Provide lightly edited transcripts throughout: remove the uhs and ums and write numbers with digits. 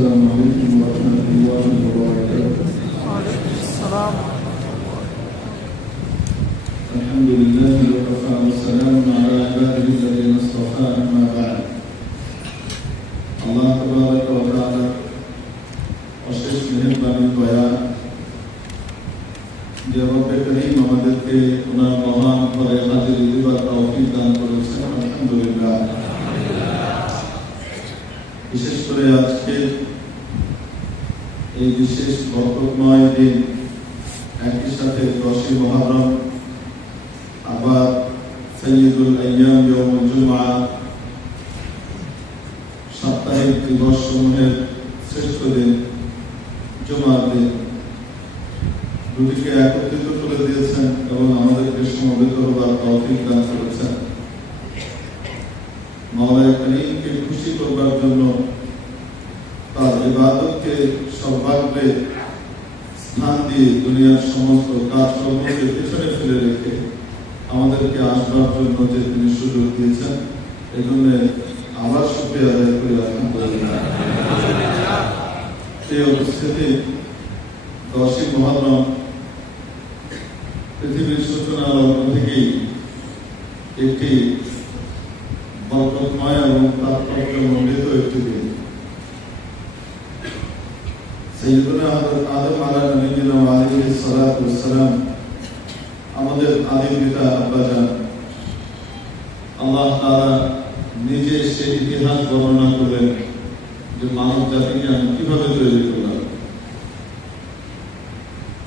السلام عليكم ورحمة الله وبركاته. السلام. الحمد لله وكفى والسلام على عباده الذين اصطفى أما بعد. الله تبارك وتعالى অশেষ মেহেরবানি দয়া যে রব্বে করিম আমাদেরকে ওনার মহান ঘরে হাজির দিবার তৌফিক দান করেছেন, আলহামদুলিল্লাহ। বিশেষ করে আজকে এই বিশেষ বরকতময় দিন, একই সাথে 10 মুহররম, আবার সাইয়্যিদুল আইয়াম ইয়াউমুল জুমআ, সাপ্তাহিক দিবস সমূহের শ্রেষ্ঠ দিন জুমার দিন, দুটিকে একত্রিত করে দিয়েছেন এবং আমাদেরকে সমবেত হবার তৌফিক দান করেছেন। মাওলা করিমকে খুশি করবার জন্য তার ইবাদতকে সর্বাগ্রে স্থান দিয়ে দুনিয়ার সমস্ত কাজকর্মকে পেছনে ফেলে রেখে আমাদেরকে আসবার জন্য যে তিনি সুযোগ দিয়েছেন, এই জন্য আবার শুকরিয়া আদায় করে আলহামদুলিল্লাহ। এই অবস্থাতে 10 মুহররম পৃথিবীর সূচনা লগ্ন থেকেই একটি বরকতময় এবং তাৎপর্যমণ্ডিত একটি দিন। সাইয়্যিদুনা হযরত আদম আলাইহিস সালাতু ওয়াস সালাম, আমাদের আদি পিতা আব্বাজান, আল্লাহ তাআলা নিজে সেই ইতিহাস বর্ণনা করলেন যে মানব জাতিকে আমি কিভাবে তৈরি করলাম,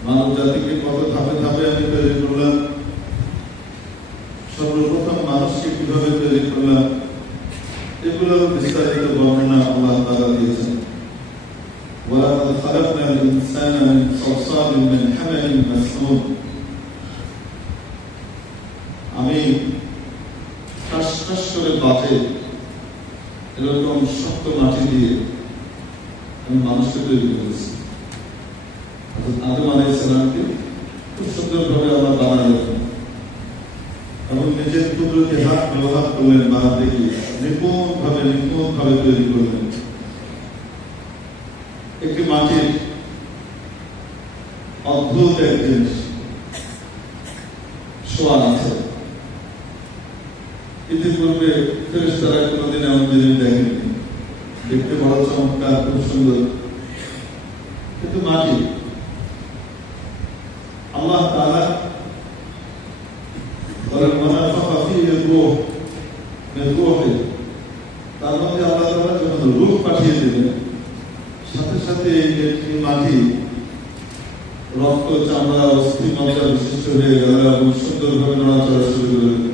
মানব জাতিকে কত ধাপে ধাপে আমি তৈরি করলাম, সর্বপ্রথম মানুষকে কিভাবে তৈরি করলাম, এগুলো বিস্তারিত বর্ণনা আল্লাহ তাআলা দিয়েছেন। وَلَقَدْ خَلَقْنَا الْإِنسَانَ مِنْ صَلْصَالٍ مِنْ حَمَإٍ مَسْنُونٍ, আমি ঠাস ঠাস করে বাজে এরকম শক্ত মাটি দিয়ে আমি মানুষকে তৈরি করেছি। আদম আলাইহিস সালামকে খুব সুন্দরভাবে আল্লাহ বানালেন এবং নিজের কুদরতি হাত ব্যবহার করলেন, বানাতে নিপুণভাবে তৈরি করলেন। একটি মাটির অদ্ভুত এক জিনিস সোয়াল আছে, ইতিপূর্বে ফেরেশতারা কোনোদিন এমন জিনিস দেখেনি। দেখতে বড় চমৎকার, খুব সুন্দর, কিন্তু মাটি আল্লাহ তাআলা বলেন ওয়ানাফাখা ফীহি রূহ মিন রূহি, তার মধ্যে আল্লাহ তাআলা যখন রূহ পাঠিয়ে দিলেন, সাথে সাথে এই মাটি রক্ত, চামড়া, অস্থি মজ্জা বিশিষ্ট হয়ে গেল এবং সুন্দরভাবে নড়াচড়া শুরু করে দিল।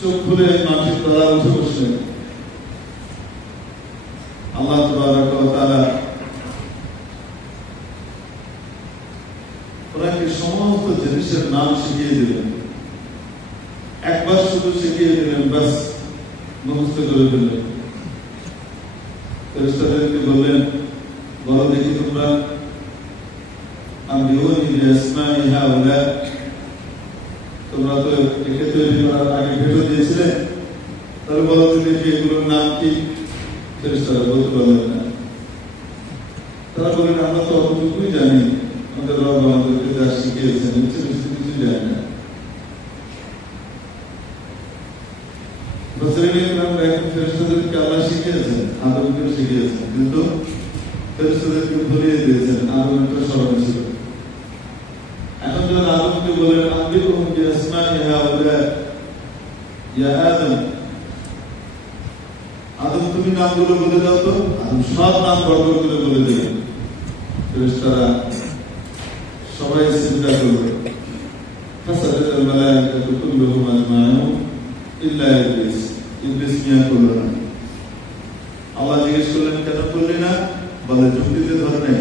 চোখ খুলে মাটির তলা উঠে বসলেন। আল্লাহ তাবারক ওয়া তাআলা ওনাকে সমস্ত জিনিসের নাম শিখিয়ে দিলেন। একবার শুধু শিখিয়ে দিলেন, বাস মুখস্থ করে ফেললেন। ফেরেশতাদেরকে বললেন, বলো দেখি তোমরা আনবিউনি বিআসমাই হাউলা, তোমরা তো একে তৈরি করার আগে ভেবে দিয়েছিলে, তাহলে বলো দেখি এগুলোর নাম কি। ফেরেশতারা বলতে পারলেন না। তারা বললেন, আমরা তো অতটুকুই জানি, আমাদের রব আমাদেরকে যা শিখিয়েছেন, বেশি কিছু জানি না। ফেরেশতাদেরকে আল্লাহ শিখিয়েছেন, আদমকেও শিখিয়েছেন, কিন্তু ফেরেশতাদেরকে ভুলিয়ে দিয়েছেন, আদমেরটা স্মরণে ছিল। এখন যখন আদমকে বলেন আনবিউহুম বিআসমাই হাউলা ইয়া আদম, আদম তুমি নামগুলো বলে দাও তো। আদম সব নাম বড় করে বলে দিলেন। ফেরেশতারা সবাই সিজদা করলেন। ফাসাদাল মালায়েকাতু কুল্লুহুম আজমাউন ইল্লা ইবলিস, ইবলিস মিয়া করল না। আল্লাহ জিজ্ঞেস করলেন, কেন করলি না? বলে যুক্তিতে ধরে নেই,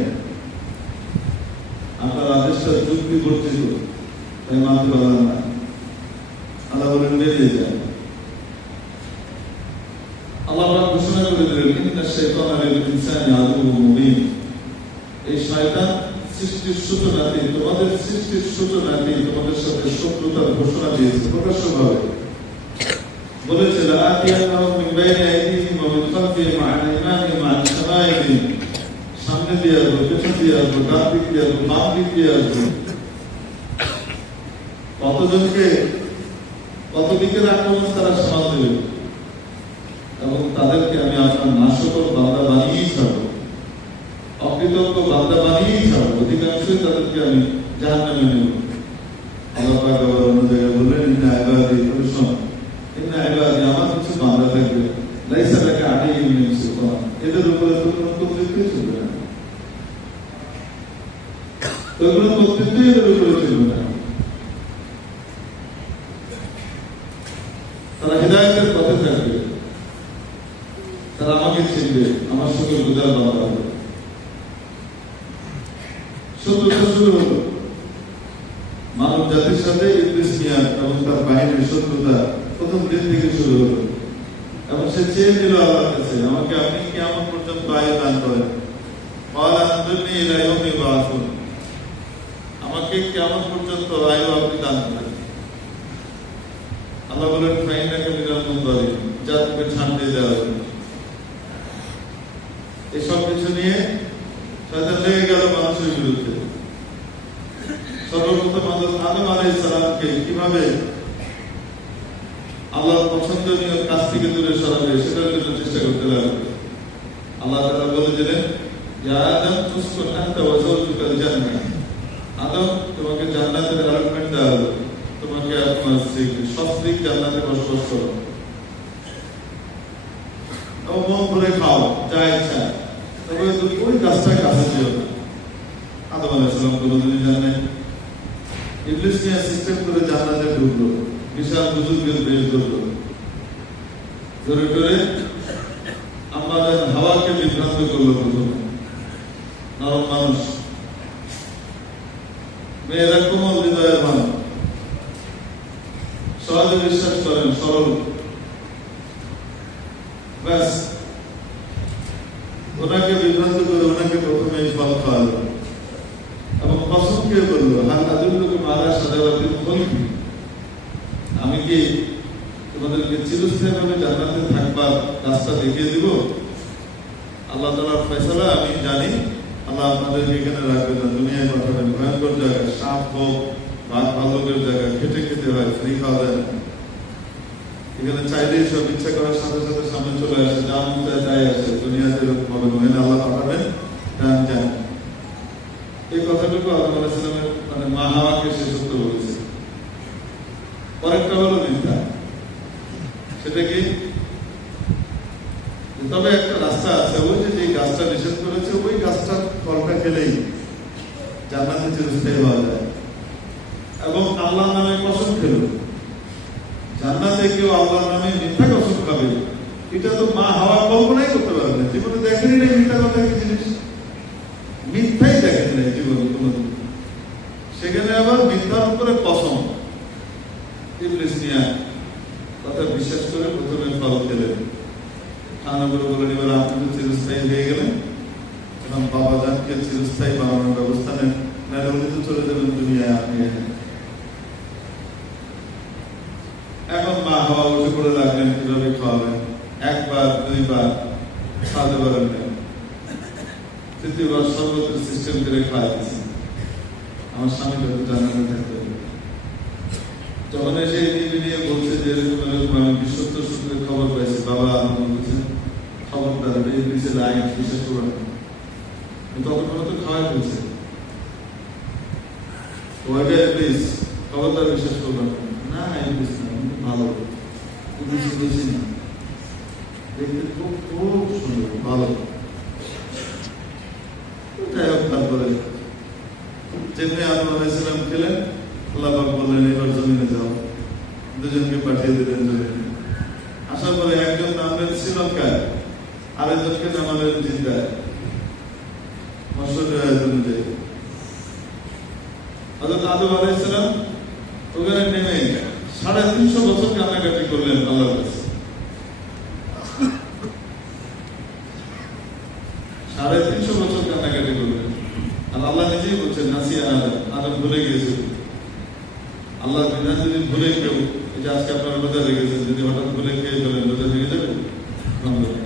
আপনার আদেশটা যুক্তি বর্তিত, তাই মানতে পারলাম না। আল্লাহ বলেন, বেরিয়ে যায়। আল্লাহ ঘোষণা করে দিলেন, ইন্না শাইতানা লিল ইনসানি আদুউম মুবিন, এই শয়তান সৃষ্টির সূচনাতেই, তোমাদের সৃষ্টির সূচনাতেই তোমাদের সাথে শত্রুতার ঘোষণা দিয়েছে প্রকাশ্যভাবে। বলেছে লাআতিয়ান্নাহুম মিন বাইনি আইদিহিম ওয়া মিন খালফিহিম ওয়া আন আইমানিহিম ওয়া আন শামাইলিহিম, সামনে দিয়ে আসবো, পেছন দিয়ে আসবো, ডান দিক দিয়ে আসবো, বাম দিক দিয়ে আসবো। কতজনকে কত দিকের আক্রমণ তারা সামাল দেবে, এবং তাদেরকে আমি আপনার নাশকর বান্দা বানিয়েই ছাড়বো, অকৃতজ্ঞ বান্দা বানিয়েই ছাড়বো, অধিকাংশই তাদেরকে আমি জাহান্নামে নেব। আল্লাহ পাক আবার অন্য জায়গায় বললেন, ইন্না ইবাদি, শোন, ইন্না ইবাদি, আমার কিছু বান্দা থাকবে, লাইসা লাকা আলাইহিম মিন সুলতান, এদের উপরে তো কোনো কর্তৃত্ব চলবে না, কোনো কর্তৃত্ব এদের উপরে চলবে না। তারা হিদায়াতের পথে থাকবে, তারা আমাকে চিনবে, আমার সঙ্গে গুজার বাবা হবে। শত্রুতা শুরু হলো মানব জাতির সাথে, ইবলিস মিয়া এবং তার বাহিনীর শত্রুতা প্রথম দিন থেকে শুরু হলো, এবং সে চেয়ে দিল আল্লাহর কাছে, আমাকে আপনি কিয়ামত পর্যন্ত আয়ু দান করেন, ক্বালা আনজিরনি ইলা ইয়াউমি ইউবআসুন, আমাকে কিয়ামত পর্যন্ত আয়ু আপনি দান করেন। আল্লাহ বলেন, ফাইন্নাকা মিনাল মুনযারিন, যা তোকে ছাড় দিয়ে দেওয়া হবে। এসব কিছু নিয়ে শয়তান লেগে গেল মানুষের বিরুদ্ধে। সর্বপ্রথম আদম আলাইহিস সালামকে কিভাবে আল্লাহর পছন্দনীয় কাজ থেকে দূরে সরাবে সেটার জন্য চেষ্টা করতে লাগলো। আল্লাহ তাআলা বলে দিলেন, ইয়া আদম তুসকুন আনতা ওয়া যাওজুকাল জান্নাহ, আদম তোমাকে জান্নাতের অ্যালটমেন্ট দেওয়া হলো, তোমাকে আপনার সস্ত্রীক জান্নাতে বসবাস করো, মন ভরে খাও, যা ইচ্ছা, তবে তুমি ওই গাছটা কাছে যেও না। আদম আলাইহিস সালাম কোনোদিনই জানেন, ইবলিস নিয়ে সিস্টেম করে জান্নাতে ঢুকলো, বিশাল বুজুর্গের বেশ ধরলো, ধরে ধরে আমাদের হাওয়াকে বিভ্রান্ত করলো। প্রথমে নরম মানুষ, মেয়েরা কোমল হৃদয়ের মানুষ, সহজে বিশ্বাস করেন, সরল, ব্যাস ওনাকে বিভ্রান্ত করে ওনাকে প্রথমে ফল খাওয়ালো, এবং কসম খেয়ে বললো, হাল আদুল্লুকুম আলা শাজারাতিল খুলদি, আমি কি তোমাদেরকে চিরস্থায়ীভাবে জান্নাতে থাকবার রাস্তা দেখিয়ে দিব? আল্লাহ তাআলার ফয়সালা আমি জানি, আল্লাহ আপনাদেরকে এখানে রাখবেন না, দুনিয়ায় পাঠাবেন, ভয়ঙ্কর জায়গা, সাপ হোক, বাঘ ভাল্লুকের জায়গা, খেটে খেতে হয়, ফ্রি খাওয়া যায় না। এখানে চাইলেই সব ইচ্ছা করার সাথে সাথে সামনে চলে আসে, যা মন চায় তাই আসে, দুনিয়াতে এরকম হবে না, আল্লাহ পাঠাবেন, আমি জানি। এই কথাটুকু আদম আলাইহিস সালামের মানে মা হাওয়াকে সে সত্য বলেছে। পরেরটা হলো মিথ্যা, সেটা কি? তবে একটা রাস্তা আছে, ওই যে গাছটা নিষেধ করেছে, ওই গাছটার ফলটা খেলেই জান্নাতে চিরস্থায়ী হওয়া যায়, এবং আল্লাহর নামে কসম খেল। জান্নাতে কেউ আল্লাহর নামে মিথ্যা কসম খাবে, এটা তো মা হাওয়া কল্পনাই করতে পারবে না, জীবনে দেখেনি না মিথ্যা কথা কি জিনিস, মিথ্যাই দেখেন নাই জীবনে কোনোদিন। সেখানে আবার মিথ্যার উপরে কসম, ইবলিস নিয়া কথা বিশ্বাস করে প্রথমে ফল খেলেন। ঠান্ডা করে বলেন, এবার আপনি তো চিরস্থায়ী হয়ে গেলেন, এখন বাবা জানকে চিরস্থায়ী বানানোর ব্যবস্থা নেন, নাহলে উনি তো চলে যাবেন দুনিয়ায়, আপনি এখন মা হাওয়া উঠে পড়ে লাগলেন কিভাবে খাওয়াবেন। একবার দুইবার খাওয়াতে পারেন না, তৃতীয়বার সর্বত্র সিস্টেম করে খাওয়াই দিচ্ছি, আমার স্বামী যত জানাতে থাকতে হবে। যখন এসে নিয়ে বলছে যে এরকম এরকম আমি বিশ্বস্ত সূত্রে খবর পাইছি, বাবা আমাকে বলছেন খবরদার এই বিষয়ে লাইন বিশ্বাস করবেন না, ততক্ষণ তো খাওয়াই বলছে, প্লিজ খবরদার বিশ্বাস করবেন না, ইংলিশ না, ভালো ইংলিশ বেশি না, দেখতে খুব খুব সুন্দর ভালো। যাই হোক, তারপরে যেমনি আদম আলাইহিস সালাম খেলেন, আল্লাহ পাক বললেন, এবার জমিনে যাও, দুজনকে পাঠিয়ে দিলেন জমিনে। আসার পরে একজন নামলেন শ্রীলঙ্কায়, আরেকজনকে নামালেন জিদ্দায়, মসজিদের আয়োজন অনুযায়ী। হযরত আদম আলাইহিস সালাম ওখানে নেমে 350 বছর কান্নাকাটি করলেন আল্লাহর কাছে। 350 বছর কান্নাকাটি করলেন, আর আল্লাহ নিজেই বলছেন, নাসিয়া আদম, আদম ভুলে গিয়েছে। আল্লাহর বিধান যদি ভুলে কেউ যে আজকে আপনারা রোজা রেখেছেন, যদি হঠাৎ ভুলে খেয়ে ফেলেন রোজা ভেঙে যাবে?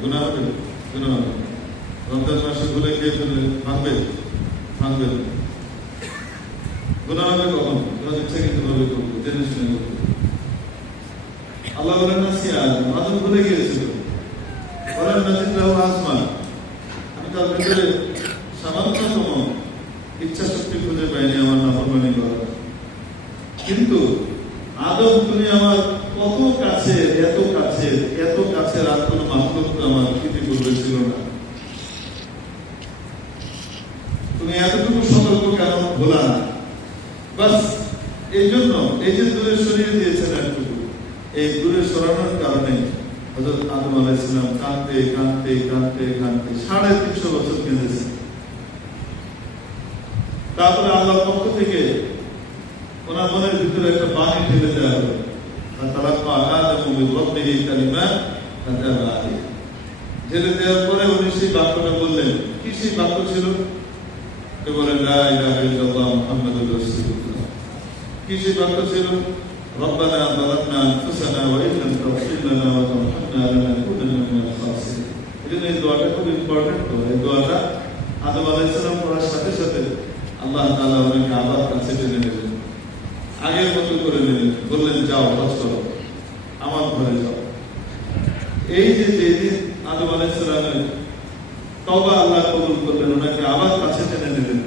গুনাহ হবে? গুনাহ হবে। রমজান মাসে ভুলে খেয়ে ফেললে ভাঙবে? ভাঙবে। গুনাহ হবে কখন? যখন ইচ্ছাকৃতভাবে করবে, জেনে শুনে করবে। আল্লাহ বলেন না সিয়াদ, আদম ভুলে গিয়েছিল, বলেন নাজিদুল্লাহ আজমান, আমি তার ভেতরে সামান্যতম ইচ্ছা শক্তি খুঁজে পাইনি আমার নাফরমানি করার। কিন্তু আদম, তুমি আমার কত কাছে, এত কাছে, এত কাছের আর কোনো মাহলুক তো আমার ইতিপূর্বে ছিল না। তুমি এতটুকু সতর্ক কেন ভোলা না? বাস এই জন্য এই যে দূরে সরিয়ে দিয়েছেন একটুকু, এই দূরে সরানোর কারণে হযরত আদম আলাইহিস সালাম কাঁদতে কাঁদতে কাঁদতে কাঁদতে 350 বছর কেঁদেছেন। তারপরে আল্লাহর পক্ষ থেকে ওনার মনের ভিতরে একটা বাণী ঢেলে দেওয়া হলো, ফাতালাক্কা আদামু মির রাব্বিহি কালিমাত ফাতাবা আলাইহি। ঢেলে দেওয়ার পরে উনি সেই বাক্যটা বললেন। কি সেই বাক্য ছিল? কে বলেন লা ইলাহা ইল্লাল্লাহ মুহাম্মাদুর রাসূলুল্লাহ। কি সেই বাক্য ছিল? রব্বানা যালামনা আনফুসানা ওয়া ইন লাম তাগফির লানা ওয়া তারহামনা লানাকুনান্না মিনাল খাসিরিন। এই দোয়াটা খুব ইম্পর্টেন্ট দোয়া। এই দোয়াটা আদম আলাইহিস সালাম পড়ার সাথে সাথে আল্লাহ তাআলা ওনাকে আবার কাছে টেনে নিলেন, আগের মতো করে নিলেন, বললেন যাও হজ করো, আমার ঘরে যাও। এই যে যেদিন আদম আলাইহিস সালামের তওবা আল্লাহ কবুল করলেন, ওনাকে আবার কাছে টেনে নিলেন।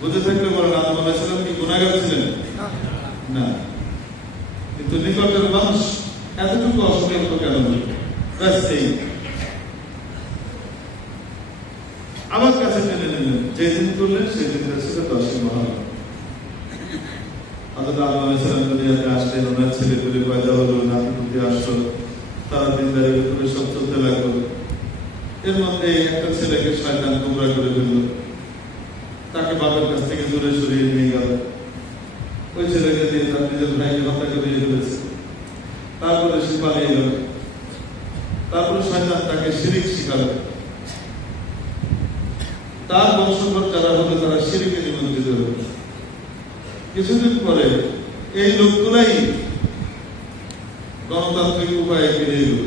বুঝে থাকলে বলেন আদম আলাইহিস সালাম কি গুনাহগার ছিলেন? না। কিন্তু নিকটের মানুষ এতটুকু অসতর্ক কেন হল? ব্যাস এই আবার কাছে টেনে নিলেন। যেদিন করলেন সেদিন ছিল 10 মহরম। হযরত আদম আলাইহিস সালাম দুনিয়াতে আসলেন, ওনার ছেলে পেলে পয়দা হলো, নাতি আসলো, তারা দিনদারির উপরে সব চলতে লাগলো। এর মধ্যে একটা ছেলেকে শয়তান গোমরা করে ফেলল, তাকে বাবার কাছ থেকে দূরে সরিয়ে নিয়ে গেল। ওই ছেলেকে দিয়ে তার নিজের ভাইকে হত্যা করে ফেলেছে। তারপরে সে পালিয়ে গেল। তারপরে শয়তান তাকে শিরিক শিখালো। তার বংশধর যারা হলো তারা শিরিকে নিমন্ত্রিত হলো। কিছুদিন পরে এই লোকগুলাই গণতান্ত্রিক উপায়ে ফিরে এলো।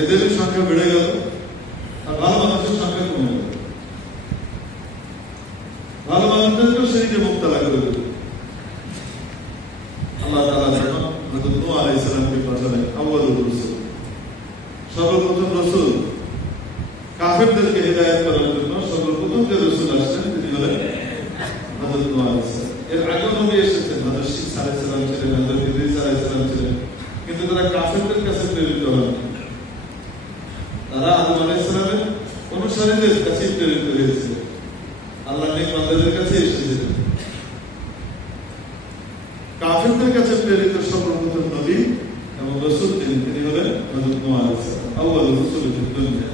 এদের সংখ্যা বেড়ে গেল আর ভালো মানুষের সংখ্যা কমে গেল। ভালো মানুষদেরকেও শিরিকে মুক্তালা করে দিল। আল্লাহ তাআলা যখন হযরত নূহ আলাইহিস সালামকে পাঠালেন আউয়ালুর রাসূল, সর্বপ্রথম রাসূল কাফেরদেরকে হিদায়াত করার জন্য সর্বপ্রথম যে রাসূল আসলেন তিনি হলেন হযরত নূহ আলাইহিস সালাম। এর আগে নবী এসেছেন, হযরত শীস আলাইহিস সালাম ছিলেন, হযরত ইদ্রিস আলাইহিস সালাম ছিলেন, কিন্তু তারা কাফেরদের কাছে প্রেরিত হন। তারা আদম আলাইহিস সালামের অনুসারীদের কাছে প্রেরিত হয়েছিল, আল্লাহ নেক বান্দাদের কাছে এসেছিলেন। কাফেরদের কাছে প্রেরিত সর্বপ্রথম নবী এবং রাসূল তিনি হলেন হযরত নূহ আলাইহিস সালাম, আউয়ালুর রাসূল ফিদ দুনিয়া।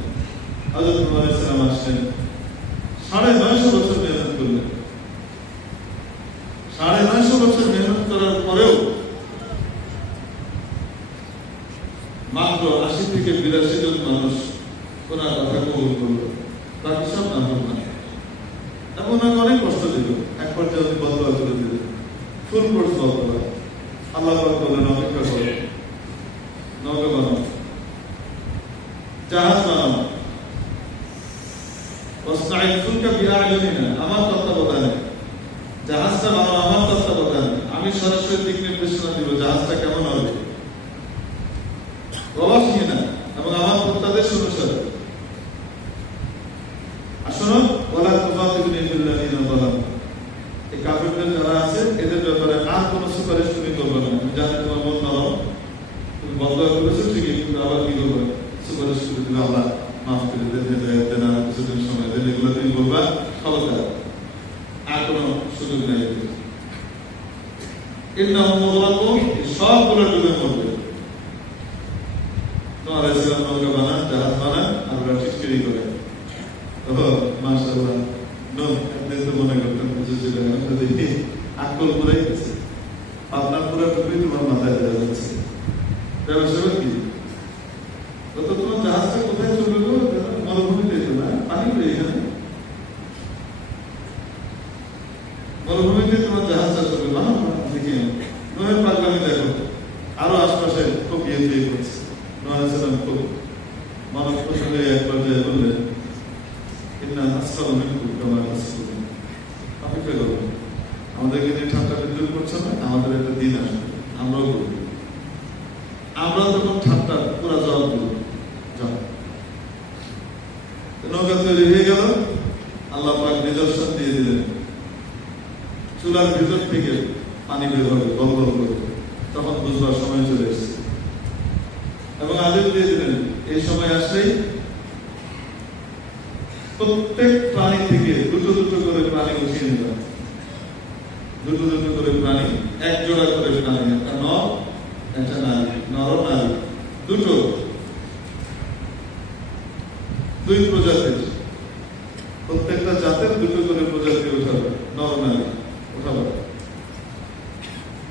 হযরত নূহ আলাইহিস সালাম আসলেন, 950 বছর মেহনত করলেন। 950 বছর মেহনত করার পরেও মাত্র 80 থেকে 82 জন মানুষ ওনার কথা কবুল করল, বাকি সব নাফরমান। এবং ওনাকে অনেক কষ্ট দিল। এক পর্যায়ে উনি বদয়া করে দিলেন, ফুল কোর্স বদয়া। আল্লাহ পাক বললেন অপেক্ষা করো, নৌকা বানাও, জাহাজ বানাও, ওয়াসনাইল ফুলকা বিআয়ুনিনা, আমার তত্ত্বাবধানে জাহাজটা বানাও, আমার তত্ত্বাবধানে। আমি সরাসরি দিক নির্দেশনা দিব জাহাজটা কেমন হবে, ওয়াহিনা, এবং আমার প্রত্যাদেশ অনুসারে। আসলে ওয়ালা তুফাতিবনি বিল্লাযিনা যালামু, এই কাফেরদের যারা আছে এদের ব্যাপারে আর কোনো সুপারিশ তুমি করবে না। জানি তোমার মন নরম, তুমি বদয়া করেছো ঠিকই, কিন্তু আবার কি করবে? সুপারিশ করে দিবে, আল্লাহ মাফ করে দেন, হেদায়েত দেন, আর কিছুদিন সময় দেন, এগুলো তুমি বলবা, খবরদার আর কোনো সুযোগ নেই। ইন্নাহুম মুগরাকুন, সবগুলো ডুবে মরবে। নূহ আলাইহিস সালাম নৌকা বানান, জাহাজ বানান, আর ওরা টিটকিরি করে। মাশাআল্লাহ, নূহ একদিন তো মনে করতেন বুঝেছিলেন, আমরা দেখি আকল পুরাই গেছে, আপনার পুরো টুকুই তোমার মাথায় দেওয়া যাচ্ছে। ব্যবসা কি? তো তোমার জাহাজটা কোথায় চলবে গো? মরুভূমিতে তো না, পানি নেই এখানে, মরুভূমিতে তোমার জাহাজটা চলবে। দেখি নূহের পাগলামি দেখো। নৌকা তৈরি হয়ে গেল, আল্লাহ পাক নিদর্শন দিয়ে দিলেন চুলার ভিতর থেকে পানি বের হবে গল গল করে, তখন বুঝবার সময় চলে এসেছে। এবং আদেশ দিয়ে দিলেন এই সময় আসলেই প্রত্যেক প্রাণী থেকে দুটো দুটো করে প্রাণী উঠিয়ে নিলাম, দুটো দুটো করে প্রাণী, এক জোড়া করে প্রাণী, একটা নর একটা নারী, নর নারী দুটো, দুই প্রজাতির, প্রত্যেকটা জাতের দুটো করে প্রজাতি উঠাবে, নর নারী উঠাবে।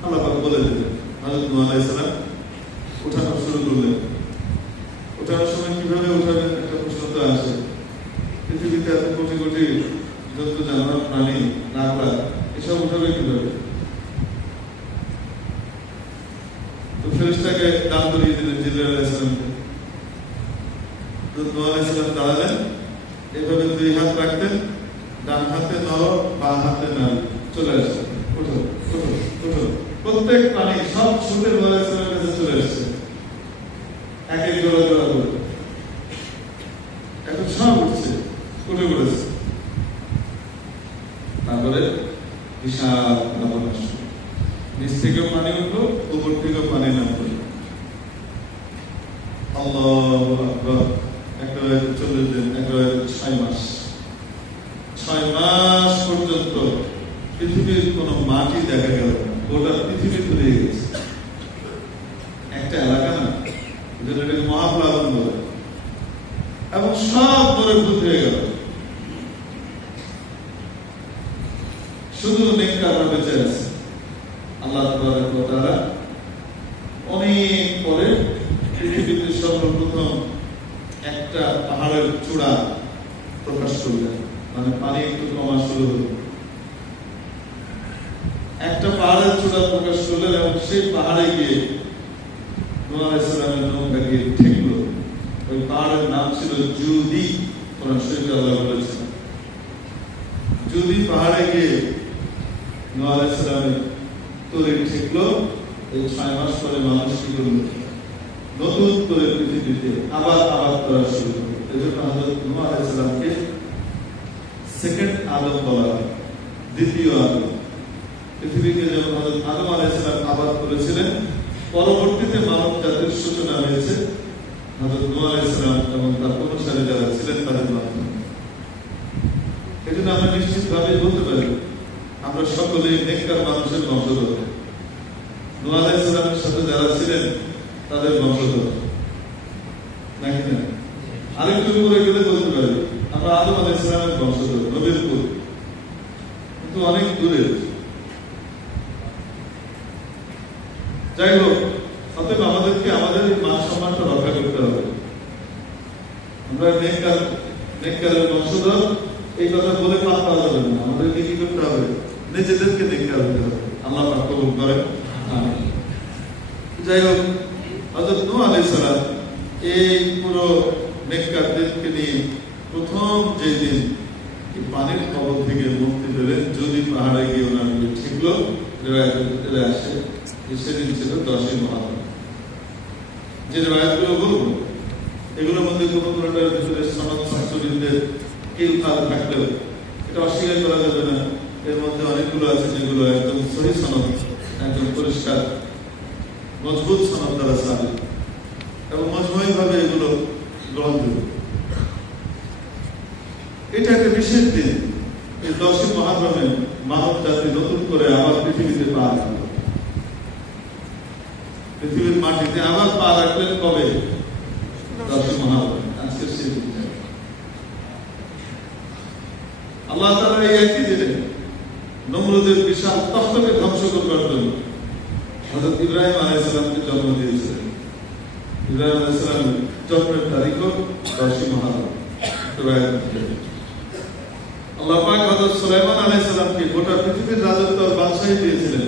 আল্লাহ পাক বলে দিলেন, হযরত নূহ আলাইহিস সালাম উঠানো শুরু করলেন। উঠানোর সময় কিভাবে উঠাবেন একটা প্রশ্ন তো আসে, পৃথিবীতে এত কোটি কোটি জন্তু জানোয়ার প্রাণী লাকড়া এসব উঠাবে কিভাবে? তো ফেরেশতাকে দান করিয়ে দিলেন জিবরাইল আলাইহিস সালামকে। নূহ আলাইহিস সালাম দাঁড়ালেন, এভাবে দুই হাত রাখতেন, ডান হাতে নর বাম হাতে নারী, চলে আসছেন, উঠো উঠো উঠো। প্রত্যেক প্রাণী সব ছুটে নূহ আলাইহিস সালামের কাছে চলে আসছে, এক এক জোড়া জোড়া করে। এখন সব উঠছে, উঠে পড়েছে। তারপরে বিশাল প্লাবন আসলো, নিচ থেকেও পানি উঠলো, উপর থেকেও পানি নামলো। আল্লাহু আকবার। একটা 40 দিন, একটা 6 মাস, 6 মাস পর্যন্ত পৃথিবীর কোন মাটি দেখা গেল না, গোটা পৃথিবী তলিয়ে গেছে। একটা এলাকা না, যেটাকে মহাপ্লাবন বলে, এবং সব ধরে ভূত হয়ে গেল, শুধু নেককাররা বেঁচে আছে। আল্লাহ তাবারক ওয়া তাআলা অনেক পরে পৃথিবীতে সর্বপ্রথম একটা পাহাড়ের চূড়া প্রকাশ করলেন, মানে পানি একটু কমা শুরু হলো, একটা পাহাড়ের চূড়া প্রকাশ করলেন, এবং সেই পাহাড়ে গিয়ে নূহ আলাইহিস সালামের নৌকা গিয়ে ঠেকলো। ওই পাহাড়ের নাম ছিল জুদি, কোরআন শরীফে আল্লাহ বলেছেন। জুদি পাহাড়ে গিয়ে নূহ আলাইহিস সালামের তরি ঠেকলো। এই 6 মাস পরে মানুষ কি করলো? নতুন করে পৃথিবীতে আবার করা শুরু করলো। এজন্য হযরত নূহ আলাইহিস সালামকে সেকেন্ড আদম বলা হয়, দ্বিতীয় আদম। পৃথিবীকে যখন হযরত আদম আলাইহিস সালাম আবাদ করেছিলেন, পরবর্তীতে মানব জাতির সূচনা হয়েছে হযরত নূহ আলাইহিস সালাম এবং তার অনুসারী যারা ছিলেন তাদের মাধ্যমে। এজন্য আমরা নিশ্চিতভাবে বলতে পারি আমরা সকলেই নেককার মানুষের বংশধর। নূহ আলাইহিস সালামের সাথে যারা ছিলেন তাদের বংশধর, নাকি না? আরেকটু উপরে গেলে বলতে পারি আমরা আদম আলাইহিস সালামের বংশধর, নবীর পুত্র, কিন্তু অনেক দূরে। যাই হোক, অতএব আমাদেরকে আমাদের মান সম্মানটা রক্ষা করতে হবে। আমরা নেককারের বংশধর এই কথা বলে পাপ পাওয়া যাবে না। আমাদেরকে কি করতে হবে? নিজেদেরকে নেককার হতে হবে। আল্লাহ পাক কবুল করেন। আমিন। যাই হোক, হযরত নূহ আলাইহিস সালাম এই পুরো নেককারদেরকে নিয়ে প্রথম যেদিন পানির কবল থেকে মুক্তি পেলেন, যদি পাহাড়ে গিয়ে ওনাকে ঠেকলো, চলে আসে, সেদিন ছিল 10ই মুহররম। যে রায়াতগুলো বলবো এগুলোর মধ্যে কোনো কোনোটার ভিতরে সনদ শাস্ত্রবিদদের কেউ থাকলেও এটা অস্বীকার করা যাবে না। এর মধ্যে অনেকগুলো আছে যেগুলো একদম সহি সনদ, একদম পরিষ্কার মজবুত সনদ দ্বারা সাবিত, এবং মজমুইভাবে এগুলো গ্রহণযোগ্য। এটা একটা বিশেষ দিন। এই 10ই মুহররমে মানব জাতি নতুন করে আবার পৃথিবীতে পা রাখল, পৃথিবীর মাটিতে আবার পা রাখলেন। কবে? 10ই মুহররম, আজকে সেই দিন। আল্লাহ তাআলা এই একই দিনে নমরুদের বিশাল তখ্তকে ধ্বংস করবার জন্য হযরত ইব্রাহিম আলাইহিস সালামকে জন্ম দিয়েছিলেন। ইব্রাহিম আলাইহিস সালামের জন্মের তারিখও 10ই মুহররম। আল্লাহ পাক হযরত সুলাইমান আলাইহিস সালামকে গোটা পৃথিবীর রাজত্ব আর বাদশাহী দিয়েছিলেন।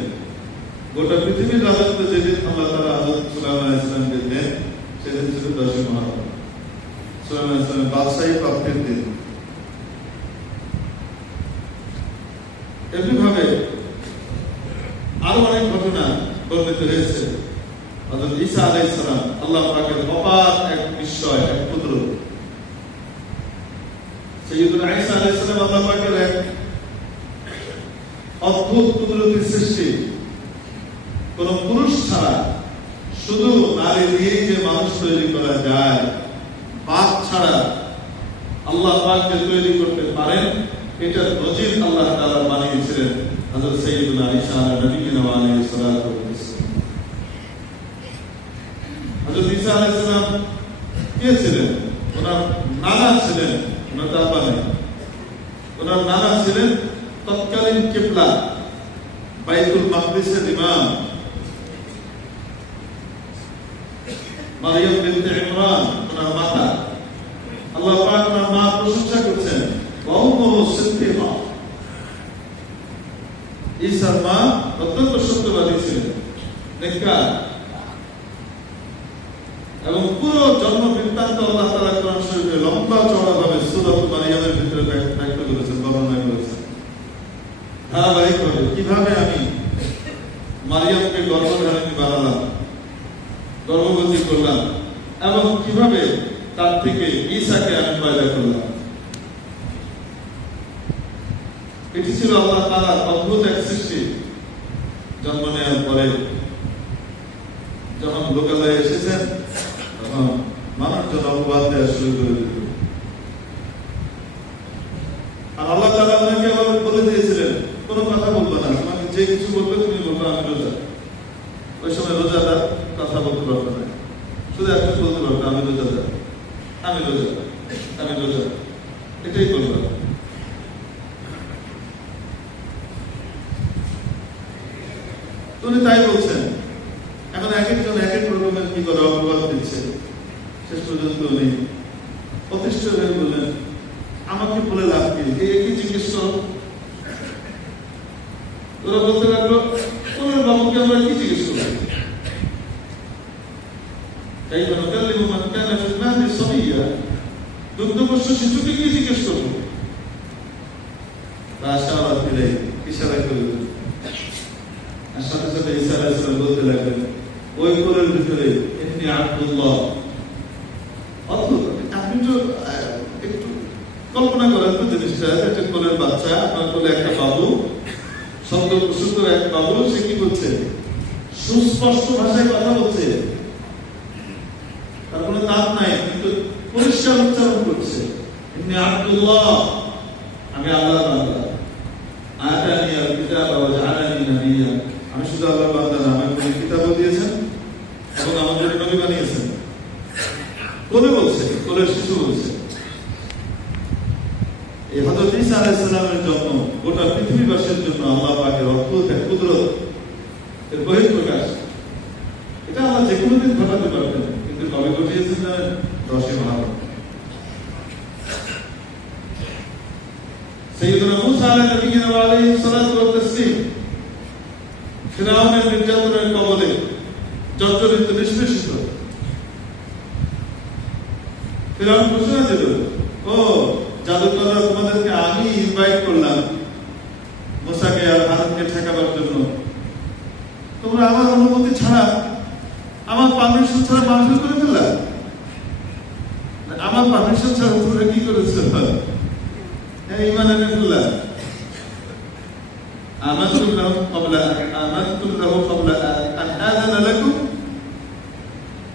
গোটা পৃথিবীর রাজত্ব যেদিন আল্লাহ তাআলা হযরত সুলাইমান আলাইহিস সালামকে দেন, সেদিন ছিল 10ই মুহররম, সুলাইমান আলাইহিস সালামের বাদশাহী প্রাপ্তির দিন। এমনিভাবে আরো অনেক ঘটনা বর্ণিত হয়েছে। হযরত ঈসা আলাইহিস সালাম আল্লাহ পাকের অপার এক বিস্ময়, এক পুত্র। সাইয়্যিদুনা ঈসা আলাইহিস সালাম আল্লাহ পাকের এক অদ্ভুত কুদরতি সৃষ্টি। কোন পুরুষ ছাড়া শুধু নারী দিয়েই যে মানুষ তৈরি করা যায়, পাক ছাড়া আল্লাহ পাক যে তৈরি করতে পারেন, এটার নজির আল্লাহ তাআলা বানিয়েছিলেন হযরত সাইয়্যিদুনা ঈসা আলাইহিস সালাতু ওয়াস সালাম। হযরত ঈসা আলাইহিস সালাম কে ছিলেন? ওনার নানা ছিলেন, ওনার আব্বা নেই, ওনার নানা ছিলেন তৎকালীন কিবলা বাইতুল মাকদিসের ইমাম মারিয়াম বিনতে ইমরান, ওনার মাতা। আল্লাহ পাক ওনার মা প্রশংসা করছেন, ওয়া উম্মুহু সিদ্দিকা। ঈসার মা অত্যন্ত সত্যবাদী ছিলেন, নেককার। এবং পুরো জন্ম বৃত্তান্ত আল্লাহ তাআলা কোরআন শরীফে লম্বা চওড়া ভাবে সূরা মারিয়ামের ভিতরে ব্যাখ্যা করেছেন, বর্ণনা করেছেন ধারাবাহিকভাবে কিভাবে আমি মারিয়ামকে গর্ভধারিণী বানালাম, গর্ভবতী করলাম, এবং কিভাবে তার থেকে ঈসাকে আমি পয়দা করলাম। এটি ছিল আল্লাহ তাআলার অদ্ভুত এক সৃষ্টি। জন্ম নেওয়ার পরে যখন লোকালয়ে এসেছেন, তখন মানুষজন অপবাদ দেওয়া শুরু করে দিল। আর আল্লাহ তাআলা আপনাকে আবার বলে দিয়েছিলেন, কোনো কথা বলবো না, তোমাকে যে কিছু বলবে তুমি বলবে আমি রোজা। ওই সময় রোজাদার কথা বলতে পারবে না, শুধু একটা বলতে পারবে আমি রোজাদার, আমি রোজা, আমি রোজা, এটাই বলবে। উনি তাই বলছেন। এখন এক একজন এক এক রকমের কি করে অপবাদ দিচ্ছে। শেষ পর্যন্ত উনি অতিষ্ঠ হয়ে বললেন, আমাকে বলে লাভ কি, একই জিজ্ঞেস করো। ওরা বলতে লাগলো, তোমার বাবুকে আমরা কি জিজ্ঞেস করবো? কাইফা নুকাল্লিমু মান কানা ফিল মাহদি সাবিয়্যা, দুগ্ধপোষ্য শিশুকে কি জিজ্ঞেস করবো? আশারাত ইলাইহি, ইশারা করে দিলেন। আর সাথে সাথে ঈসা আলাইহিস সালাম বলতে লাগলেন, ওই কোলের ভিতরে ইন্নী আব্দুল্লাহ। অদ্ভুত। আপনি তো একটু কল্পনা করেন তো জিনিসটা, একটা কোলের বাচ্চা, আপনার কোলে একটা বাবু, শব্দ প্রসূত এক বাবু, সে কি করছে? সুস্পষ্ট ভাষায় কথা বলছে, তার কোনো দাঁত নাই, কিন্তু পরিষ্কার উচ্চারণ করছে, ইন্নী আব্দুল্লাহ, আমি আল্লাহর বান্দা। আতানি আল কিতাব ওয়া জাআলানি নাবিয়্যা, আমি শুধু আল্লাহর বান্দা না, আমাকে তিনি কিতাবও দিয়েছেন এবং আমাদের নবী বানিয়েছেন। কোলে বলছে, কোলের শিশু বলছে। এই হযরত ঈসা আলাইহিস সালামের জন্য গোটা পৃথিবীবাসীর জন্য আল্লাহ পাকের অদ্ভুত এক কুদরত, এর বহিঃপ্রকাশ। এটা আল্লাহ যে কোনো দিন ঘটাতে পারতেন, কিন্তু কবে ঘটিয়েছেন জানেন? 10 মুহররম। সাইয়্যিদুনা মূসা আলাইহিস সালাতু ওয়াস তাসলিম ফিরআউনের নির্যাতনের কবলে জর্জরিত, নিষ্পেষিত। ফিরআউন ঘোষণা দিল, ও জাদুকররা, তোমাদেরকে আমি ইনভাইট করলাম মূসাকে আর হারুনকে ঠেকাবার জন্য, তোমরা আমার অনুমতি ছাড়া, আমার পারমিশন ছাড়া মাহফিল করে ফেললা। আমার পারমিশন ছাড়া তোমরা কি করেছো? ঈমান এনে ফেললা। আমানতুম লাহু ক্বাবলা আন আযানা লাকুম,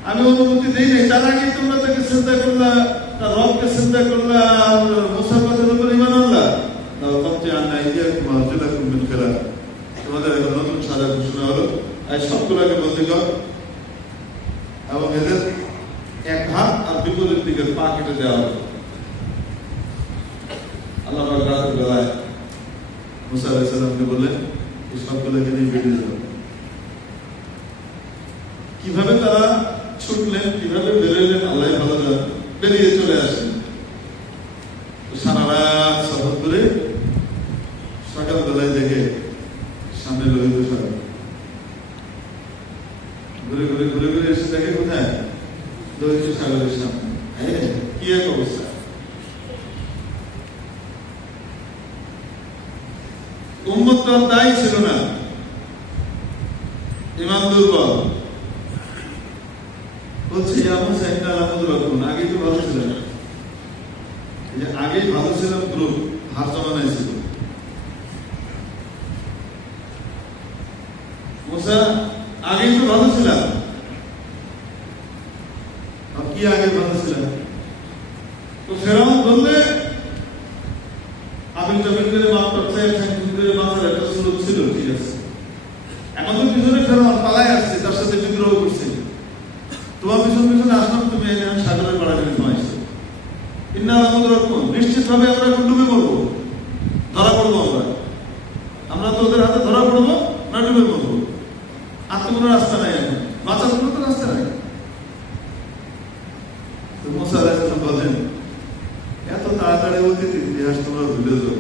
আমি অনুমতি দেই নাই, তার আগে তোমরা তাকে সিজদা করলা, তার রবকে সিজদা করলা, মুসার কথার উপর ঈমান আনলা। লাউ কাত্তা'না আইদিয়াকুম ওয়া আরজুলাকুম মিন খিলাফ, তোমাদের এখন নতুন সাজা ঘোষণা হলো, এই সবগুলোকে বন্দী কর এবং এদের এক হাত আর বিপরীত দিকের পা কেটে দেওয়া হলো। আল্লাহ পাক রাতের বেলায় মূসা আলাইহিস সালামকে বললেন, এই সবগুলোকে নিয়ে বেরিয়ে যাও। কিভাবে তারা ছুটলেন, কিভাবে বেরোলেন আল্লাহ ভালো জানেন। বেরিয়ে চলে আসেন, সারা রাত সফর করে সকালবেলায় দেখে সামনে লোহিত সাগর। ঘুরে ঘুরে ঘুরে ঘুরে এসে দেখে কোথায়? লোহিত সাগরের সামনে। কি এক অবস্থা! উম্মত তো দায়ী ছিল না, ইমান দুর্বল। বলছে আগে তো ভালো ছিল না, আগেই ভালো ছিল, গ্রুপ হার জমানায় ছিল। মুসা আগেই তো ভালো ছিলাম, কি আগে ভালো ছিলাম? তো ফেরাউন বললে আবিল টাবিল করে মাপ করছে, করে বাঁচার একটা সুযোগ ছিল, ঠিক আছে। এখন তো পিছনে ফেরাউন পালায় আসছে, তার সাথে বিদ্রোহ করছে। তোমার পিছন পিছনে আসলাম, তুমি এখানে সাগরের পাড়া থেকে তোমাইছো। নিশ্চিত ভাবে আমরা এখন ডুবে পড়বো, ধরা পড়বো। আমরা তো ওদের হাতে ধরা পড়বো না ডুবে পড়বো। আর তো কোনো রাস্তা নাই, এখন বাঁচার কোনো তো রাস্তা নাই। তো মুসা আলাইহিস সালাম বলেন, এত তাড়াতাড়ি অতীত ইতিহাস তোমরা ভুলে যাও।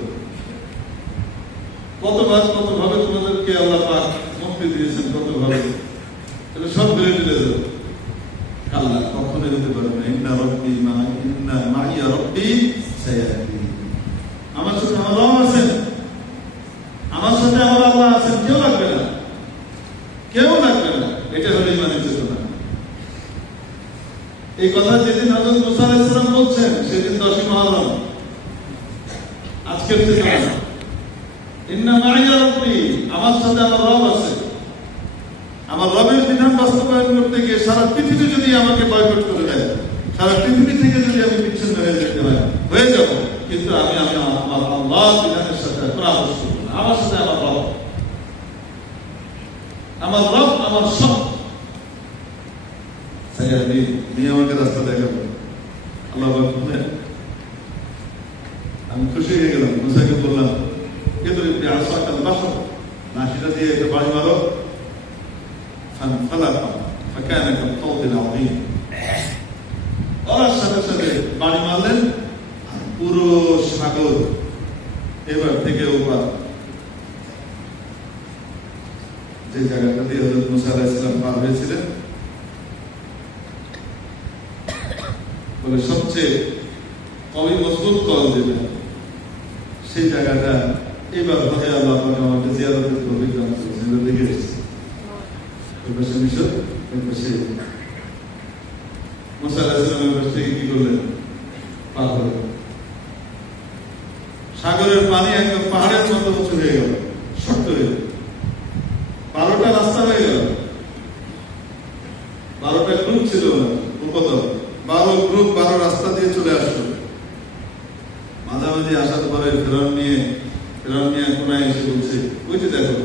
কতবার কতভাবে তোমাদেরকে আল্লাহ পাক মুক্তি দিয়েছেন, কতভাবে সব ভুলে ভুলে যাও। আল্লাহ কখনো হতে পারে না। ইন্না মাইয়া রব্বি সায়াহদিন। আমার সাথে আমার রব আছেন, আমার সাথে আমার আল্লাহ আছেন, কেউ লাগবে না, কেউ লাগবে না। এটা হলো ইমানের চেতনা। এই কথা যেদিন হযরত মুসা আলাইহিস সালাম বলছেন, সেদিন 10ই মুহররম, আজকের চেতনা। ইন্না মাইয়া রব্বি, আমার সাথে আমার রব আছে। আমার রবের বিধান বাস্তবায়ন করতে গিয়ে সারা পৃথিবী যদি আমাকে বয়কট করে দেয়, সারা পৃথিবী থেকে যদি আমি বিচ্ছিন্ন হয়ে যেতে হয়, হয়ে যাব, কিন্তু আমি আমার আল্লাহ বিধানের সাথে পরামর্শ করব না। আমার সাথে আমার রব, আমার রব আমার সব। নিয়ে আমাকে রাস্তা দেখাবো। আল্লাহ বললেন, আমি খুশি হয়ে গেলাম। মুসাকে বললাম, কিন্তু আসাকাল বাসর, লাঠিটা দিয়ে একটা বাড়ি মারো। فانفلق فكان كالطود العظيم। ওর সাথে সাথে বাড়ি মারলেন, পুরো সাগর এবার থেকে ওপার, যে জায়গাটা দিয়ে হযরত মুসা আলাইহিস সালাম পার হয়েছিলেন, বলে সবচেয়ে কবি মজবুত কল যেটা, সেই জায়গাটা এবার হয়ে আল্লাহ আমাকে জিয়ারতের তৌফিক দান করেছেন। দেখে এসেছি মুসা আলাইহিস সালামের থেকে কি করলেন? পার হলেন। সাগরের পানি একদম পাহাড়ের মতো উঁচু হয়ে গেল, শক্ত হয়ে গেল। 12টা রাস্তা হয়ে গেল। 12টা গ্রুপ ছিল উপদল, 12 গ্রুপ 12 রাস্তা দিয়ে চলে আসলো। মাঝামাঝি আসার পরে ফেরাউন নিয়ে কোনায় এসে বলছে, ওই যে দেখো,